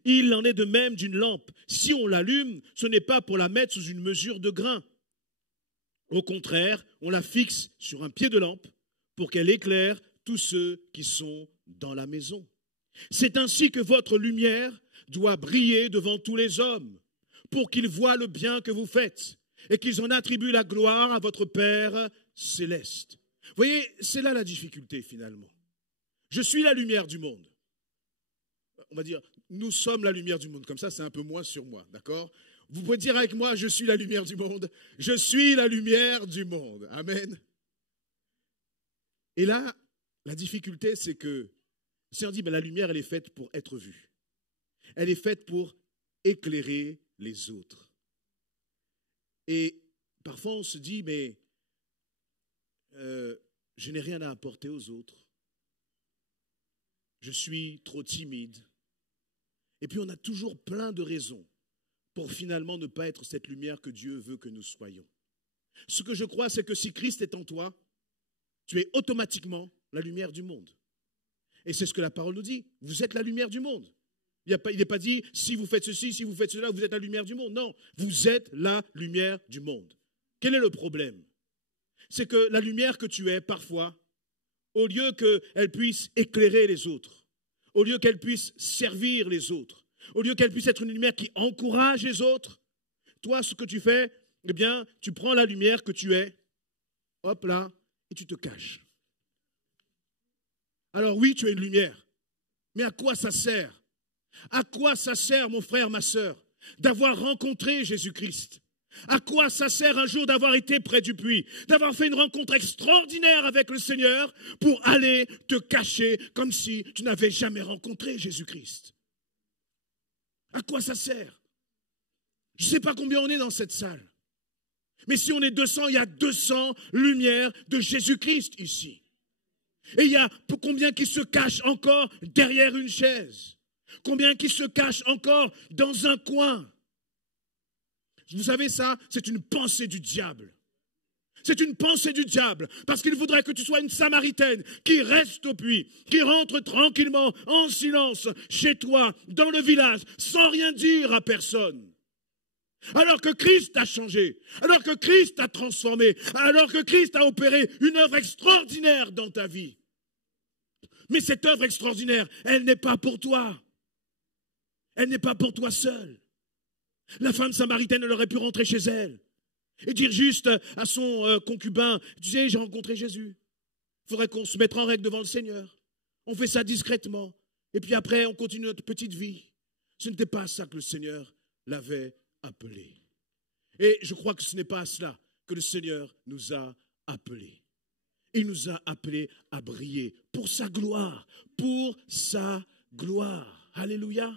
Il en est de même d'une lampe. Si on l'allume, ce n'est pas pour la mettre sous une mesure de grain. Au contraire, on la fixe sur un pied de lampe pour qu'elle éclaire tous ceux qui sont dans la maison. C'est ainsi que votre lumière doit briller devant tous les hommes, pour qu'ils voient le bien que vous faites et qu'ils en attribuent la gloire à votre Père céleste. Vous voyez, c'est là la difficulté finalement. Je suis la lumière du monde. On va dire, nous sommes la lumière du monde. Comme ça, c'est un peu moins sur moi, d'accord? Vous pouvez dire avec moi, je suis la lumière du monde. Je suis la lumière du monde. Amen. Et là, la difficulté, c'est que le Seigneur dit, la lumière, elle est faite pour être vue. Elle est faite pour éclairer les autres. Et parfois, on se dit, mais je n'ai rien à apporter aux autres. Je suis trop timide. Et puis, on a toujours plein de raisons pour finalement ne pas être cette lumière que Dieu veut que nous soyons. Ce que je crois, c'est que si Christ est en toi, tu es automatiquement la lumière du monde. Et c'est ce que la parole nous dit. Vous êtes la lumière du monde. Il n'est pas dit, si vous faites ceci, si vous faites cela, vous êtes la lumière du monde. Non, vous êtes la lumière du monde. Quel est le problème? C'est que la lumière que tu es, parfois, au lieu qu'elle puisse éclairer les autres, au lieu qu'elle puisse servir les autres, au lieu qu'elle puisse être une lumière qui encourage les autres, toi, ce que tu fais, tu prends la lumière que tu es, hop là, et tu te caches. Alors oui, tu es une lumière, mais à quoi ça sert? À quoi ça sert, mon frère, ma sœur, d'avoir rencontré Jésus-Christ? À quoi ça sert un jour d'avoir été près du puits, d'avoir fait une rencontre extraordinaire avec le Seigneur pour aller te cacher comme si tu n'avais jamais rencontré Jésus-Christ? À quoi ça sert? Je ne sais pas combien on est dans cette salle, mais si on est 200, il y a 200 lumières de Jésus-Christ ici. Et il y a combien qui se cachent encore derrière une chaise? Combien qui se cachent encore dans un coin? Vous savez ça, c'est une pensée du diable. C'est une pensée du diable, parce qu'il voudrait que tu sois une Samaritaine qui reste au puits, qui rentre tranquillement, en silence, chez toi, dans le village, sans rien dire à personne. Alors que Christ a changé, alors que Christ a transformé, alors que Christ a opéré une œuvre extraordinaire dans ta vie. Mais cette œuvre extraordinaire, elle n'est pas pour toi. Elle n'est pas pour toi seul. La femme samaritaine, elle aurait pu rentrer chez elle et dire juste à son concubin, tu sais, j'ai rencontré Jésus. Il faudrait qu'on se mette en règle devant le Seigneur. On fait ça discrètement. Et puis après, on continue notre petite vie. Ce n'était pas à ça que le Seigneur l'avait appelé. Et je crois que ce n'est pas à cela que le Seigneur nous a appelés. Il nous a appelés à briller pour sa gloire. Pour sa gloire. Alléluia.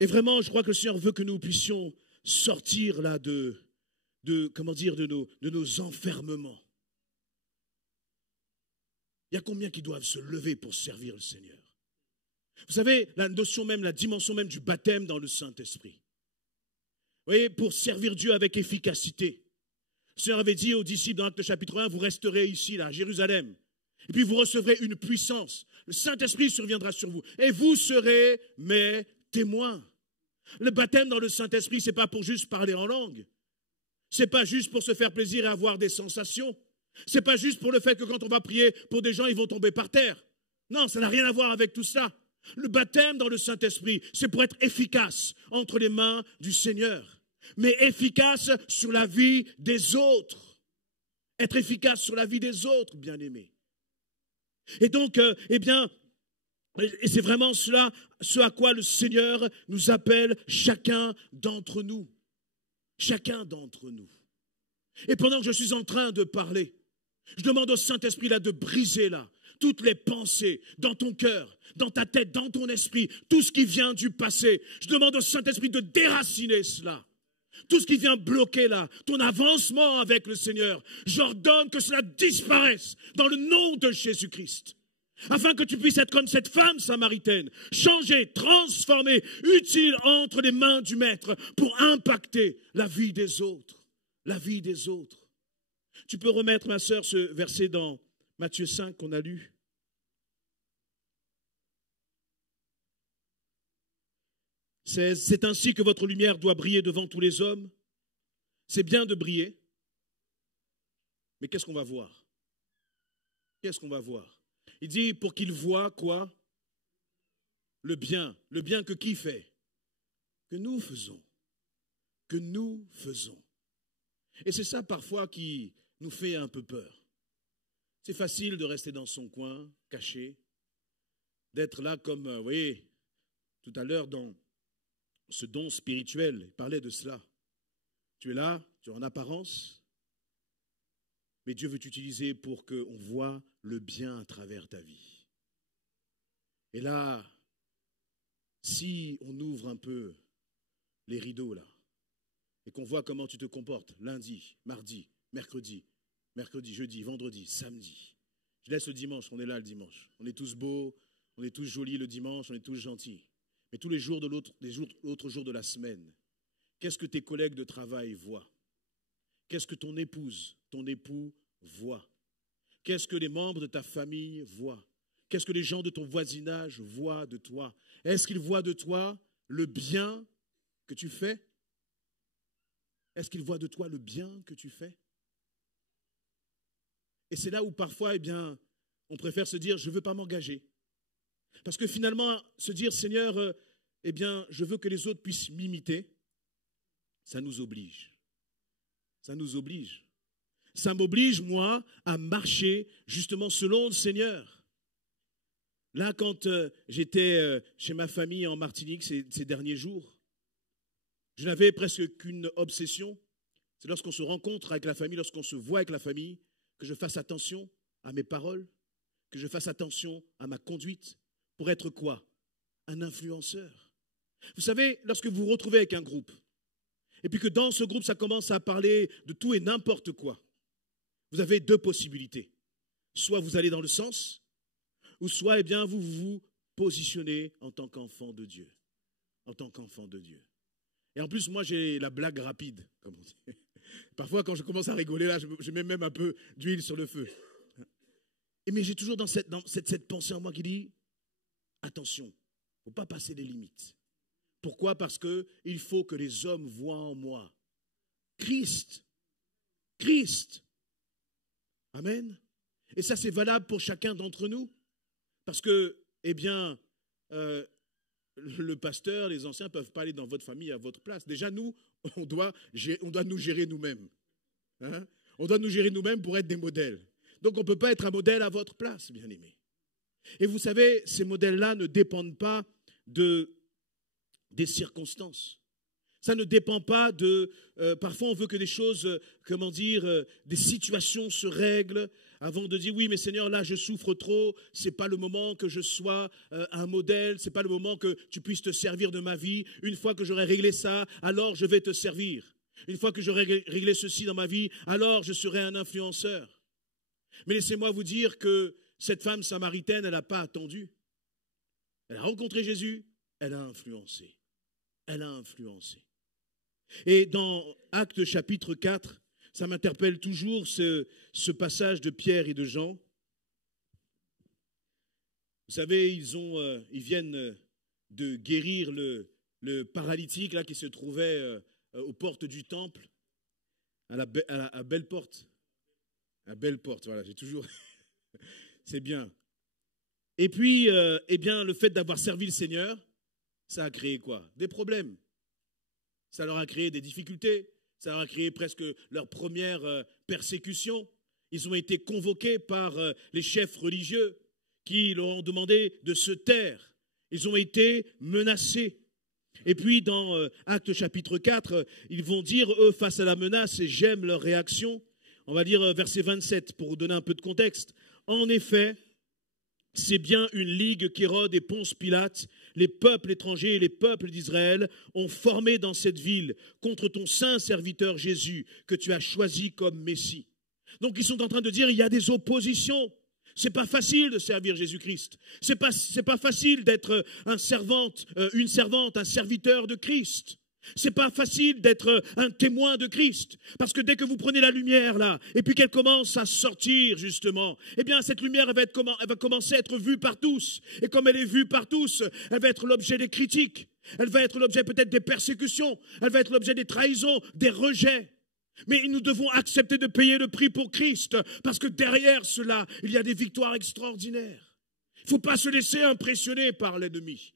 Et vraiment, je crois que le Seigneur veut que nous puissions sortir là de nos enfermements. Il y a combien qui doivent se lever pour servir le Seigneur? Vous savez, la notion même, la dimension même du baptême dans le Saint-Esprit. Vous voyez, pour servir Dieu avec efficacité. Le Seigneur avait dit aux disciples dans Actes chapitre 1, vous resterez ici, là, à Jérusalem. Et puis vous recevrez une puissance. Le Saint-Esprit surviendra sur vous. Et vous serez mes témoins. Le baptême dans le Saint-Esprit, ce n'est pas pour juste parler en langue. Ce n'est pas juste pour se faire plaisir et avoir des sensations. Ce n'est pas juste pour le fait que quand on va prier pour des gens, ils vont tomber par terre. Non, ça n'a rien à voir avec tout ça. Le baptême dans le Saint-Esprit, c'est pour être efficace entre les mains du Seigneur. Mais efficace sur la vie des autres. Être efficace sur la vie des autres, bien-aimés. Et donc, et c'est vraiment cela, ce à quoi le Seigneur nous appelle chacun d'entre nous. Chacun d'entre nous. Et pendant que je suis en train de parler, je demande au Saint-Esprit là de briser là toutes les pensées dans ton cœur, dans ta tête, dans ton esprit, tout ce qui vient du passé. Je demande au Saint-Esprit de déraciner cela. Tout ce qui vient bloquer là, ton avancement avec le Seigneur, j'ordonne que cela disparaisse dans le nom de Jésus-Christ. Afin que tu puisses être comme cette femme samaritaine, changée, transformée, utile entre les mains du Maître pour impacter la vie des autres. La vie des autres. Tu peux remettre, ma sœur, ce verset dans Matthieu 5 qu'on a lu. C'est ainsi que votre lumière doit briller devant tous les hommes. C'est bien de briller, mais qu'est-ce qu'on va voir? Qu'est-ce qu'on va voir? Il dit pour qu'ils voient quoi? Le bien. Le bien que qui fait? Que nous faisons. Que nous faisons. Et c'est ça parfois qui nous fait un peu peur. C'est facile de rester dans son coin, caché, d'être là comme, vous voyez, tout à l'heure dans ce don spirituel, il parlait de cela. Tu es là, tu es en apparence, mais Dieu veut t'utiliser pour qu'on voit le bien à travers ta vie. Et là, si on ouvre un peu les rideaux là, et qu'on voit comment tu te comportes lundi, mardi, mercredi, jeudi, vendredi, samedi. Je laisse le dimanche, on est là le dimanche. On est tous beaux, on est tous jolis le dimanche, on est tous gentils. Mais tous les jours de l'autre jour de la semaine, qu'est-ce que tes collègues de travail voient? Qu'est-ce que ton épouse, ton époux voient? Qu'est-ce que les membres de ta famille voient? Qu'est-ce que les gens de ton voisinage voient de toi? Est-ce qu'ils voient de toi le bien que tu fais? Est-ce qu'ils voient de toi le bien que tu fais? Et c'est là où parfois, on préfère se dire, je ne veux pas m'engager. Parce que finalement, se dire, Seigneur, je veux que les autres puissent m'imiter, ça nous oblige. Ça nous oblige. ça m'oblige, moi, à marcher justement selon le Seigneur. Là, quand j'étais chez ma famille en Martinique ces derniers jours, je n'avais presque qu'une obsession. C'est lorsqu'on se rencontre avec la famille, lorsqu'on se voit avec la famille, que je fasse attention à mes paroles, que je fasse attention à ma conduite, pour être quoi? Un influenceur. Vous savez, lorsque vous vous retrouvez avec un groupe, et puis que dans ce groupe, ça commence à parler de tout et n'importe quoi, vous avez deux possibilités. Soit vous allez dans le sens, ou soit, eh bien, vous vous positionnez en tant qu'enfant de Dieu. En tant qu'enfant de Dieu. Et en plus, moi, j'ai la blague rapide, comme on dit. Parfois, quand je commence à rigoler, là, je mets même un peu d'huile sur le feu. Mais j'ai toujours dans cette pensée en moi qui dit, attention, il ne faut pas passer les limites. Pourquoi? Parce qu'il faut que les hommes voient en moi Christ. Christ. Amen. Et ça, c'est valable pour chacun d'entre nous. Parce que, eh bien, le pasteur, les anciens ne peuvent pas aller dans votre famille à votre place. Déjà, nous, on doit nous gérer nous-mêmes. Hein? On doit nous gérer nous-mêmes pour être des modèles. Donc, on ne peut pas être un modèle à votre place, bien-aimés. Et vous savez, ces modèles-là ne dépendent pas des circonstances. Ça ne dépend pas de... parfois, on veut que des choses, des situations se règlent avant de dire, oui, mais Seigneur, là, je souffre trop, ce n'est pas le moment que je sois un modèle, ce n'est pas le moment que tu puisses te servir de ma vie. Une fois que j'aurai réglé ça, alors je vais te servir. Une fois que j'aurai réglé ceci dans ma vie, alors je serai un influenceur. Mais laissez-moi vous dire que cette femme samaritaine, elle n'a pas attendu. Elle a rencontré Jésus, elle a influencé. Elle a influencé. Et dans Actes chapitre 4, ça m'interpelle toujours ce passage de Pierre et de Jean. Vous savez, ils viennent de guérir le paralytique là, qui se trouvait aux portes du temple, à Belle Porte. À Belle Porte, voilà, j'ai toujours... C'est bien. Et puis, eh bien, le fait d'avoir servi le Seigneur, ça a créé quoi? Des problèmes. Ça leur a créé des difficultés. Ça leur a créé presque leur première persécution. Ils ont été convoqués par les chefs religieux qui leur ont demandé de se taire. Ils ont été menacés. Et puis, dans Actes chapitre 4, ils vont dire, eux, face à la menace, et j'aime leur réaction, on va dire verset 27 pour vous donner un peu de contexte. En effet, c'est bien une ligue qu'Hérode et Ponce Pilate, les peuples étrangers et les peuples d'Israël ont formé dans cette ville contre ton saint serviteur Jésus que tu as choisi comme Messie. Donc ils sont en train de dire il y a des oppositions. C'est pas facile de servir Jésus-Christ. C'est pas facile d'être une servante, un serviteur de Christ. C'est pas facile d'être un témoin de Christ. Parce que dès que vous prenez la lumière là, et puis qu'elle commence à sortir justement, eh bien cette lumière elle va commencer à être vue par tous. Et comme elle est vue par tous, elle va être l'objet des critiques. Elle va être l'objet peut-être des persécutions. Elle va être l'objet des trahisons, des rejets. Mais nous devons accepter de payer le prix pour Christ. Parce que derrière cela, il y a des victoires extraordinaires. Il ne faut pas se laisser impressionner par l'ennemi.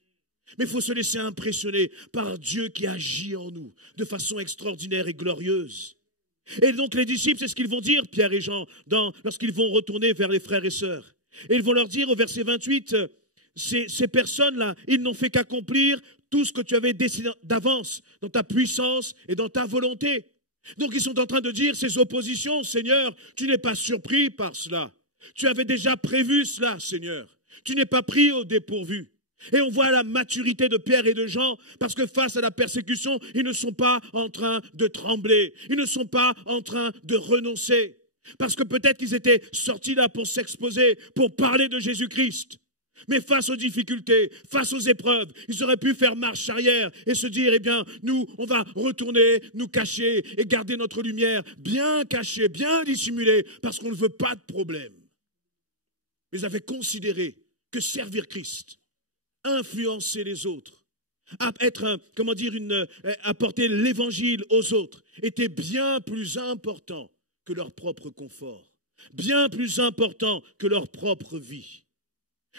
Mais il faut se laisser impressionner par Dieu qui agit en nous de façon extraordinaire et glorieuse. Et donc les disciples, c'est ce qu'ils vont dire, Pierre et Jean, lorsqu'ils vont retourner vers les frères et sœurs. Et ils vont leur dire au verset 28, ces personnes-là, ils n'ont fait qu'accomplir tout ce que tu avais décidé d'avance, dans ta puissance et dans ta volonté. Donc ils sont en train de dire, ces oppositions, Seigneur, tu n'es pas surpris par cela. Tu avais déjà prévu cela, Seigneur. Tu n'es pas pris au dépourvu. Et on voit la maturité de Pierre et de Jean, parce que face à la persécution, ils ne sont pas en train de trembler, ils ne sont pas en train de renoncer. Parce que peut-être qu'ils étaient sortis là pour s'exposer, pour parler de Jésus-Christ. Mais face aux difficultés, face aux épreuves, ils auraient pu faire marche arrière et se dire, eh bien, nous, on va retourner, nous cacher et garder notre lumière bien cachée, bien dissimulée, parce qu'on ne veut pas de problème. Ils avaient considéré que servir Christ, influencer les autres, apporter l'évangile aux autres était bien plus important que leur propre confort, bien plus important que leur propre vie.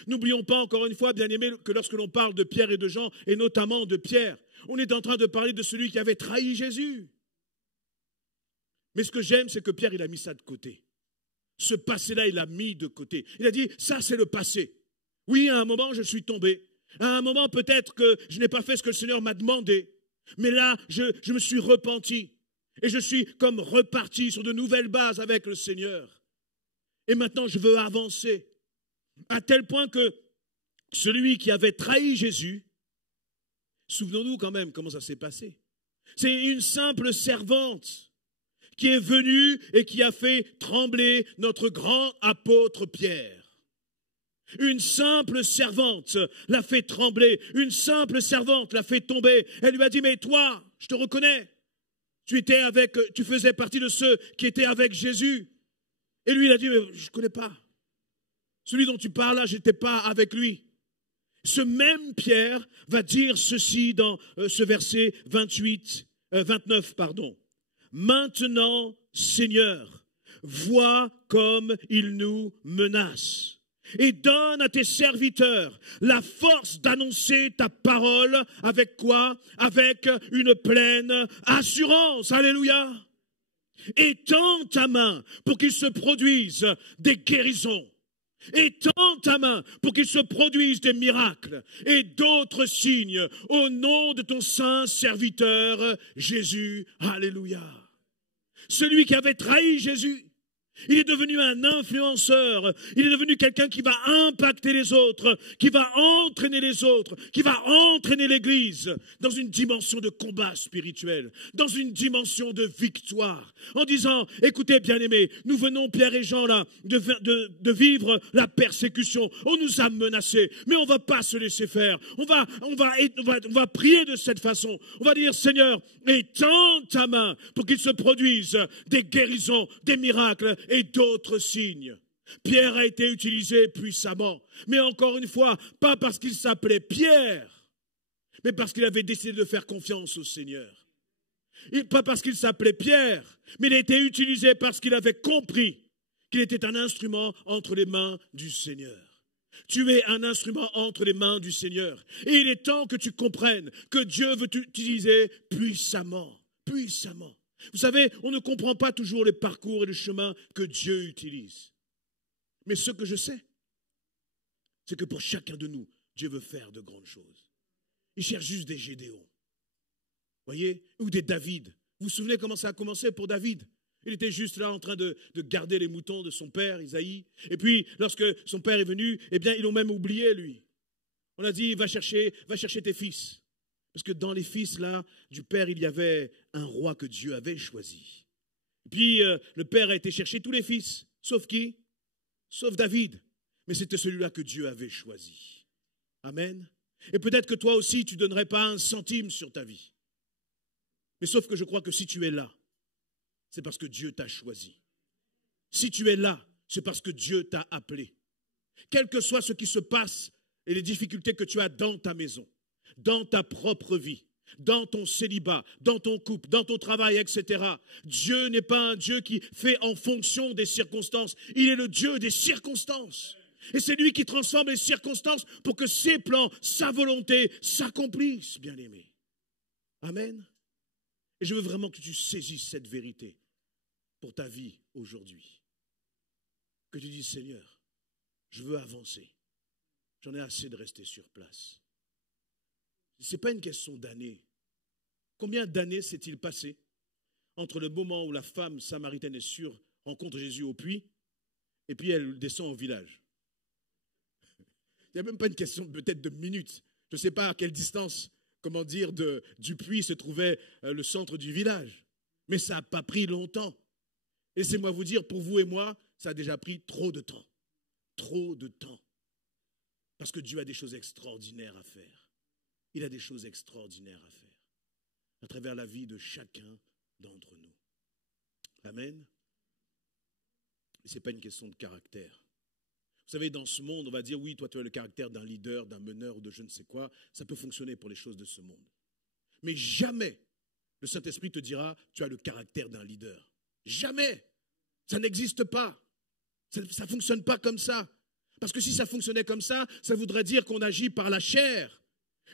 N'oublions pas encore une fois, bien-aimés, que lorsque l'on parle de Pierre et de Jean, et notamment de Pierre, on est en train de parler de celui qui avait trahi Jésus. Mais ce que j'aime, c'est que Pierre, il a mis ça de côté. Ce passé-là, il l'a mis de côté. Il a dit, ça c'est le passé. Oui, à un moment, je suis tombé. À un moment, peut-être que je n'ai pas fait ce que le Seigneur m'a demandé. Mais là, je me suis repenti. Et je suis comme reparti sur de nouvelles bases avec le Seigneur. Et maintenant, je veux avancer. À tel point que celui qui avait trahi Jésus, souvenons-nous quand même comment ça s'est passé. C'est une simple servante qui est venue et qui a fait trembler notre grand apôtre Pierre. Une simple servante l'a fait trembler, une simple servante l'a fait tomber. Elle lui a dit, mais toi, je te reconnais, tu faisais partie de ceux qui étaient avec Jésus. Et lui, il a dit, mais je ne connais pas. Celui dont tu parles là, je n'étais pas avec lui. Ce même Pierre va dire ceci dans ce verset 29. Maintenant, Seigneur, vois comme il nous menace. Et donne à tes serviteurs la force d'annoncer ta parole avec quoi? Avec une pleine assurance. Alléluia. Étends ta main pour qu'il se produise des guérisons. Étends ta main pour qu'il se produise des miracles et d'autres signes au nom de ton saint serviteur Jésus. Alléluia. Celui qui avait trahi Jésus, il est devenu un influenceur, il est devenu quelqu'un qui va impacter les autres, qui va entraîner les autres, qui va entraîner l'Église dans une dimension de combat spirituel, dans une dimension de victoire, en disant, écoutez bien-aimés, nous venons, Pierre et Jean, là, de vivre la persécution, on nous a menacés, mais on ne va pas se laisser faire, on va prier de cette façon, on va dire, Seigneur, étends ta main pour qu'il se produise des guérisons, des miracles, et d'autres signes. Pierre a été utilisé puissamment, mais encore une fois, pas parce qu'il s'appelait Pierre, mais parce qu'il avait décidé de faire confiance au Seigneur. Pas parce qu'il s'appelait Pierre, mais il a été utilisé parce qu'il avait compris qu'il était un instrument entre les mains du Seigneur. Tu es un instrument entre les mains du Seigneur. Et il est temps que tu comprennes que Dieu veut t'utiliser puissamment, puissamment. Vous savez, on ne comprend pas toujours les parcours et les chemins que Dieu utilise. Mais ce que je sais, c'est que pour chacun de nous, Dieu veut faire de grandes choses. Il cherche juste des Gédéons, voyez, ou des David. Vous vous souvenez comment ça a commencé pour David? Il était juste là en train de garder les moutons de son père, Isaïe. Et puis, lorsque son père est venu, eh bien, ils l'ont même oublié, lui. On a dit, va chercher tes fils. Parce que dans les fils là du père, il y avait un roi que Dieu avait choisi. Et puis le père a été chercher tous les fils, sauf qui? Sauf David. Mais c'était celui-là que Dieu avait choisi. Amen. Et peut-être que toi aussi, tu ne donnerais pas un centime sur ta vie. Mais sauf que je crois que si tu es là, c'est parce que Dieu t'a choisi. Si tu es là, c'est parce que Dieu t'a appelé. Quel que soit ce qui se passe et les difficultés que tu as dans ta maison, dans ta propre vie, dans ton célibat, dans ton couple, dans ton travail, etc. Dieu n'est pas un Dieu qui fait en fonction des circonstances. Il est le Dieu des circonstances. Et c'est lui qui transforme les circonstances pour que ses plans, sa volonté s'accomplissent, bien-aimés. Amen. Et je veux vraiment que tu saisisses cette vérité pour ta vie aujourd'hui. Que tu dises, Seigneur, je veux avancer. J'en ai assez de rester sur place. Ce n'est pas une question d'années. Combien d'années s'est-il passé entre le moment où la femme samaritaine rencontre Jésus au puits et puis elle descend au village? Il n'y a même pas une question peut-être de minutes. Je ne sais pas à quelle distance, du puits se trouvait le centre du village. Mais ça n'a pas pris longtemps. Laissez-moi vous dire, pour vous et moi, ça a déjà pris trop de temps. Trop de temps. Parce que Dieu a des choses extraordinaires à faire. Il a des choses extraordinaires à faire à travers la vie de chacun d'entre nous. Amen. Et ce n'est pas une question de caractère. Vous savez, dans ce monde, on va dire, oui, toi tu as le caractère d'un leader, d'un meneur ou de je ne sais quoi. Ça peut fonctionner pour les choses de ce monde. Mais jamais le Saint-Esprit te dira, tu as le caractère d'un leader. Jamais. Ça n'existe pas. Ça ne fonctionne pas comme ça. Parce que si ça fonctionnait comme ça, ça voudrait dire qu'on agit par la chair.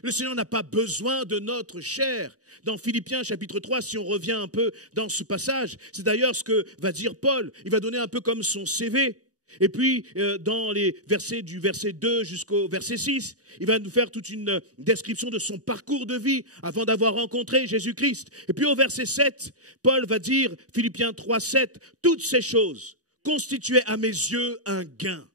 Le Seigneur n'a pas besoin de notre chair. Dans Philippiens chapitre 3, si on revient un peu dans ce passage, c'est d'ailleurs ce que va dire Paul. Il va donner un peu comme son CV. Et puis, dans les versets du verset 2 jusqu'au verset 6, il va nous faire toute une description de son parcours de vie avant d'avoir rencontré Jésus-Christ. Et puis au verset 7, Paul va dire, Philippiens 3, 7, « Toutes ces choses constituaient à mes yeux un gain. »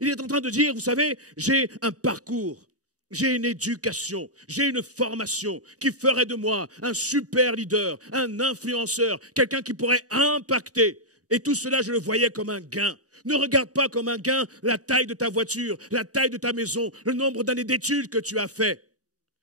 Il est en train de dire, vous savez, j'ai un parcours. J'ai une éducation, j'ai une formation qui ferait de moi un super leader, un influenceur, quelqu'un qui pourrait impacter. Et tout cela, je le voyais comme un gain. Ne regarde pas comme un gain la taille de ta voiture, la taille de ta maison, le nombre d'années d'études que tu as fait.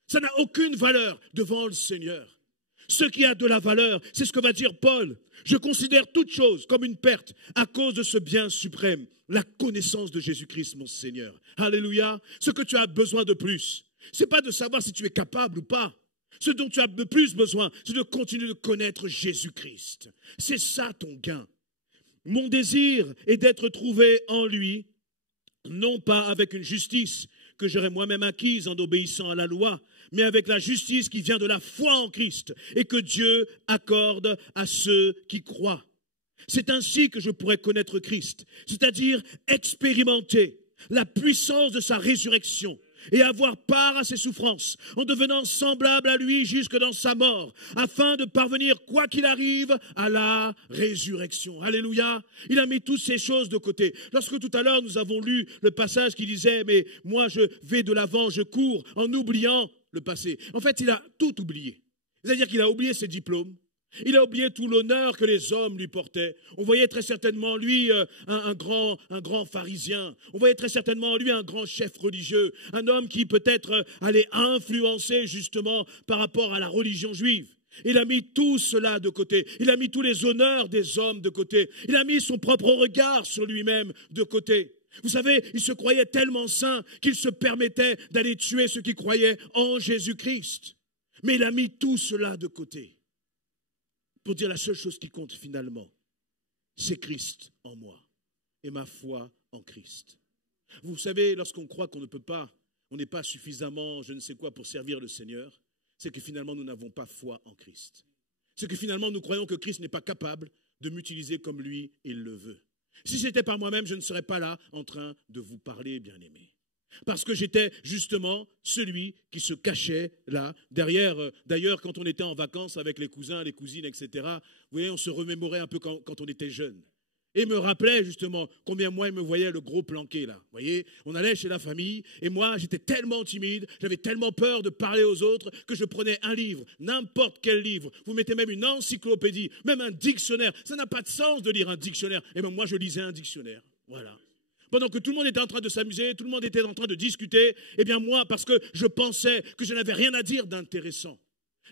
Ça n'a aucune valeur devant le Seigneur. Ce qui a de la valeur, c'est ce que va dire Paul. Je considère toute chose comme une perte à cause de ce bien suprême, la connaissance de Jésus-Christ, mon Seigneur. Alléluia. Ce que tu as besoin de plus, ce n'est pas de savoir si tu es capable ou pas. Ce dont tu as le plus besoin, c'est de continuer de connaître Jésus-Christ. C'est ça ton gain. Mon désir est d'être trouvé en lui, non pas avec une justice que j'aurais moi-même acquise en obéissant à la loi, mais avec la justice qui vient de la foi en Christ et que Dieu accorde à ceux qui croient. C'est ainsi que je pourrais connaître Christ, c'est-à-dire expérimenter la puissance de sa résurrection et avoir part à ses souffrances en devenant semblable à lui jusque dans sa mort, afin de parvenir, quoi qu'il arrive, à la résurrection. Alléluia. Il a mis toutes ces choses de côté. Lorsque tout à l'heure nous avons lu le passage qui disait « Mais moi je vais de l'avant, je cours » en oubliant le passé. En fait, il a tout oublié. C'est-à-dire qu'il a oublié ses diplômes. Il a oublié tout l'honneur que les hommes lui portaient. On voyait très certainement en lui un grand pharisien. On voyait très certainement en lui un grand chef religieux. Un homme qui peut-être allait influencer justement par rapport à la religion juive. Il a mis tout cela de côté. Il a mis tous les honneurs des hommes de côté. Il a mis son propre regard sur lui-même de côté. Vous savez, il se croyait tellement saint qu'il se permettait d'aller tuer ceux qui croyaient en Jésus-Christ. Mais il a mis tout cela de côté. Pour dire la seule chose qui compte finalement, c'est Christ en moi et ma foi en Christ. Vous savez, lorsqu'on croit qu'on ne peut pas, on n'est pas suffisamment, je ne sais quoi, pour servir le Seigneur, c'est que finalement nous n'avons pas foi en Christ. C'est que finalement nous croyons que Christ n'est pas capable de m'utiliser comme lui, il le veut. Si c'était par moi-même, je ne serais pas là en train de vous parler, bien-aimés. Parce que j'étais justement celui qui se cachait là, derrière. D'ailleurs, quand on était en vacances avec les cousins, les cousines, etc., vous voyez, on se remémorait un peu quand on était jeune. Et il me rappelait justement combien moi, il me voyait le gros planqué là. Vous voyez, on allait chez la famille et moi, j'étais tellement timide, j'avais tellement peur de parler aux autres que je prenais un livre, n'importe quel livre. Vous mettez même une encyclopédie, même un dictionnaire. Ça n'a pas de sens de lire un dictionnaire. Et même moi, je lisais un dictionnaire. Voilà. Pendant que tout le monde était en train de s'amuser, tout le monde était en train de discuter, eh bien moi, parce que je pensais que je n'avais rien à dire d'intéressant.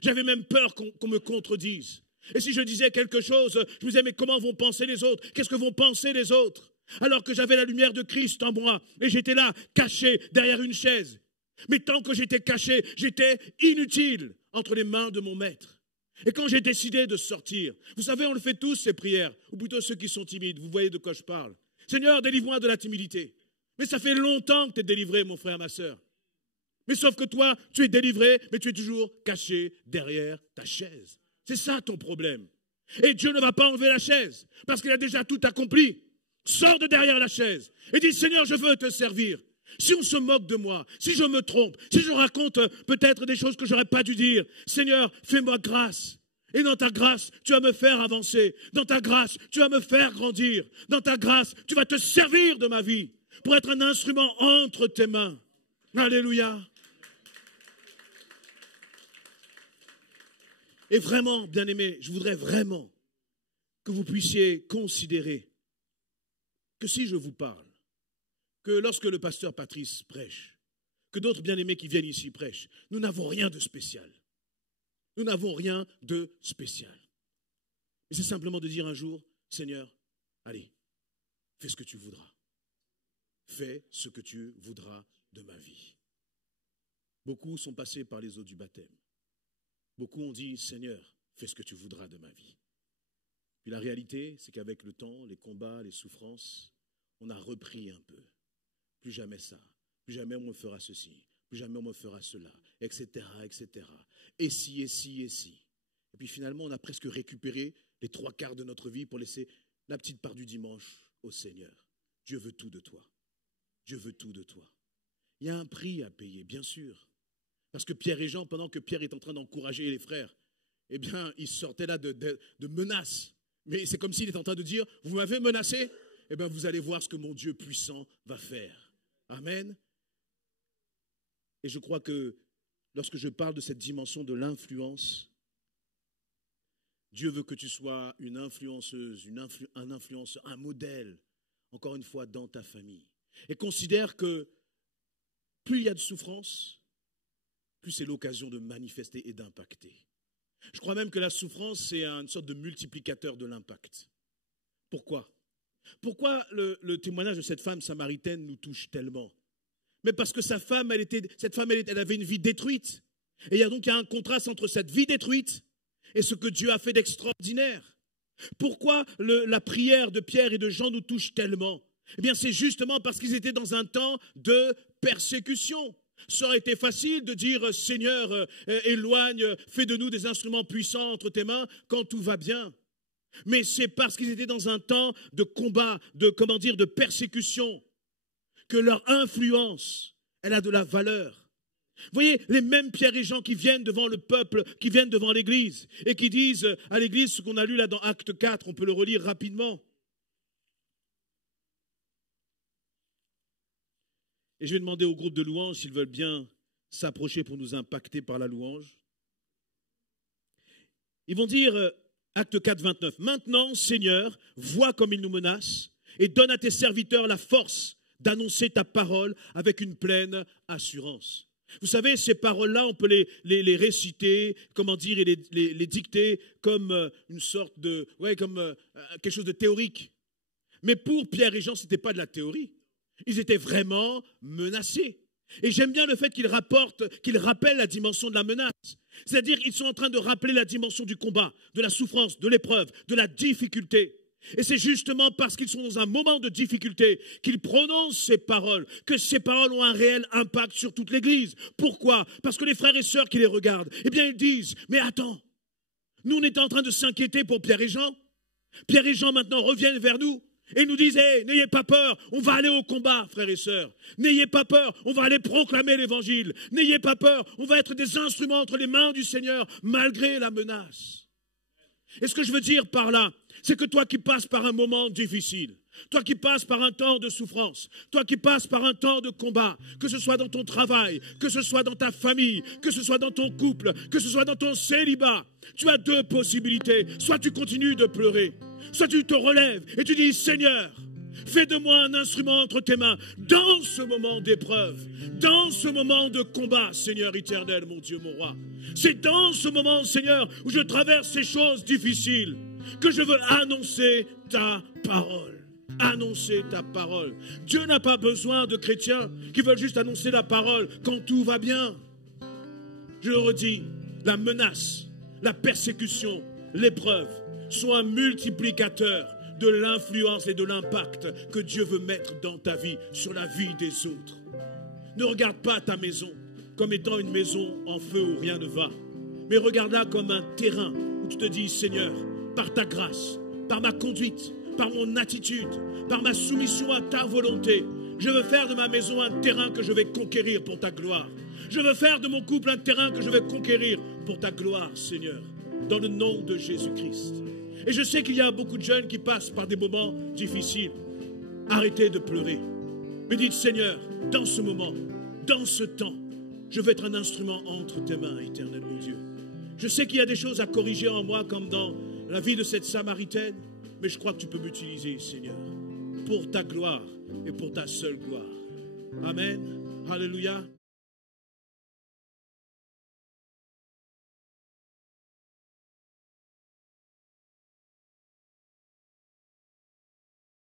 J'avais même peur qu'on me contredise. Et si je disais quelque chose, je me disais, mais comment vont penser les autres? Qu'est-ce que vont penser les autres? Alors que j'avais la lumière de Christ en moi, et j'étais là, caché derrière une chaise. Mais tant que j'étais caché, j'étais inutile entre les mains de mon maître. Et quand j'ai décidé de sortir, vous savez, on le fait tous ces prières, ou plutôt ceux qui sont timides, vous voyez de quoi je parle. Seigneur, délivre-moi de la timidité. Mais ça fait longtemps que tu es délivré, mon frère, ma sœur. Mais sauf que toi, tu es délivré, mais tu es toujours caché derrière ta chaise. C'est ça ton problème. Et Dieu ne va pas enlever la chaise, parce qu'il a déjà tout accompli. Sors de derrière la chaise et dis, Seigneur, je veux te servir. Si on se moque de moi, si je me trompe, si je raconte peut-être des choses que je n'aurais pas dû dire, Seigneur, fais-moi grâce. Et dans ta grâce, tu vas me faire avancer. Dans ta grâce, tu vas me faire grandir. Dans ta grâce, tu vas te servir de ma vie pour être un instrument entre tes mains. Alléluia. Et vraiment, bien-aimés, je voudrais vraiment que vous puissiez considérer que si je vous parle, que lorsque le pasteur Patrice prêche, que d'autres bien-aimés qui viennent ici prêchent, nous n'avons rien de spécial. Nous n'avons rien de spécial. Mais c'est simplement de dire un jour, Seigneur, allez, fais ce que tu voudras. Fais ce que tu voudras de ma vie. Beaucoup sont passés par les eaux du baptême. Beaucoup ont dit, Seigneur, fais ce que tu voudras de ma vie. Puis la réalité, c'est qu'avec le temps, les combats, les souffrances, on a repris un peu. Plus jamais ça. Plus jamais on me fera ceci. plus jamais on me fera cela, etc., etc. Et si, et si, et si. Et puis finalement, on a presque récupéré les 3/4 de notre vie pour laisser la petite part du dimanche au Seigneur. Dieu veut tout de toi. Dieu veut tout de toi. Il y a un prix à payer, bien sûr. Parce que Pierre et Jean, pendant que Pierre est en train d'encourager les frères, eh bien, ils sortaient là de menaces. Mais c'est comme s'il était en train de dire, vous m'avez menacé, eh bien, vous allez voir ce que mon Dieu puissant va faire. Amen. Et je crois que lorsque je parle de cette dimension de l'influence, Dieu veut que tu sois une influenceuse, un influenceur, un modèle, encore une fois, dans ta famille. Et considère que plus il y a de souffrance, plus c'est l'occasion de manifester et d'impacter. Je crois même que la souffrance, c'est une sorte de multiplicateur de l'impact. Pourquoi? Pourquoi le témoignage de cette femme samaritaine nous touche tellement? Mais parce que cette femme, elle avait une vie détruite. Et il y a un contraste entre cette vie détruite et ce que Dieu a fait d'extraordinaire. Pourquoi la prière de Pierre et de Jean nous touche tellement? Eh bien, c'est justement parce qu'ils étaient dans un temps de persécution. Ça aurait été facile de dire, Seigneur, éloigne, fais de nous des instruments puissants entre tes mains quand tout va bien. Mais c'est parce qu'ils étaient dans un temps de combat, de persécution, que leur influence, elle a de la valeur. Vous voyez, les mêmes Pierre et Jean qui viennent devant le peuple, qui viennent devant l'Église, et qui disent à l'Église ce qu'on a lu là dans Acte 4, on peut le relire rapidement. Et je vais demander au groupe de louanges s'ils veulent bien s'approcher pour nous impacter par la louange. Ils vont dire, Acte 4, 29, « Maintenant, Seigneur, vois comme ils nous menacent et donne à tes serviteurs la force d'annoncer ta parole avec une pleine assurance. » Vous savez, ces paroles-là, on peut les réciter, et les dicter comme une sorte de, comme quelque chose de théorique. Mais pour Pierre et Jean, ce n'était pas de la théorie. Ils étaient vraiment menacés. Et j'aime bien le fait qu'ils rappellent la dimension de la menace. C'est-à-dire qu'ils sont en train de rappeler la dimension du combat, de la souffrance, de l'épreuve, de la difficulté. Et c'est justement parce qu'ils sont dans un moment de difficulté qu'ils prononcent ces paroles, que ces paroles ont un réel impact sur toute l'Église. Pourquoi? Parce que les frères et sœurs qui les regardent, eh bien ils disent, mais attends, nous on était en train de s'inquiéter pour Pierre et Jean. Pierre et Jean maintenant reviennent vers nous. Et nous disent, hey, n'ayez pas peur, on va aller au combat, frères et sœurs. N'ayez pas peur, on va aller proclamer l'évangile. N'ayez pas peur, on va être des instruments entre les mains du Seigneur, malgré la menace. Et ce que je veux dire par là, c'est que toi qui passes par un moment difficile, toi qui passes par un temps de souffrance, toi qui passes par un temps de combat, que ce soit dans ton travail, que ce soit dans ta famille, que ce soit dans ton couple, que ce soit dans ton célibat, tu as deux possibilités. Soit tu continues de pleurer, soit tu te relèves et tu dis, Seigneur, fais de moi un instrument entre tes mains dans ce moment d'épreuve, dans ce moment de combat, Seigneur éternel, mon Dieu, mon roi. C'est dans ce moment, Seigneur, où je traverse ces choses difficiles que je veux annoncer ta parole. Annoncer ta parole. Dieu n'a pas besoin de chrétiens qui veulent juste annoncer la parole quand tout va bien. Je le redis, la menace, la persécution, l'épreuve sont un multiplicateur de l'influence et de l'impact que Dieu veut mettre dans ta vie, sur la vie des autres. Ne regarde pas ta maison comme étant une maison en feu où rien ne va, mais regarde-la comme un terrain où tu te dis, Seigneur, par ta grâce, par ma conduite, par mon attitude, par ma soumission à ta volonté, je veux faire de ma maison un terrain que je vais conquérir pour ta gloire. Je veux faire de mon couple un terrain que je vais conquérir pour ta gloire, Seigneur, dans le nom de Jésus-Christ. Et je sais qu'il y a beaucoup de jeunes qui passent par des moments difficiles. Arrêtez de pleurer. Mais dites, Seigneur, dans ce moment, dans ce temps, je veux être un instrument entre tes mains, éternel mon Dieu. Je sais qu'il y a des choses à corriger en moi, comme dans la vie de cette Samaritaine, mais je crois que tu peux m'utiliser, Seigneur, pour ta gloire et pour ta seule gloire. Amen. Alléluia.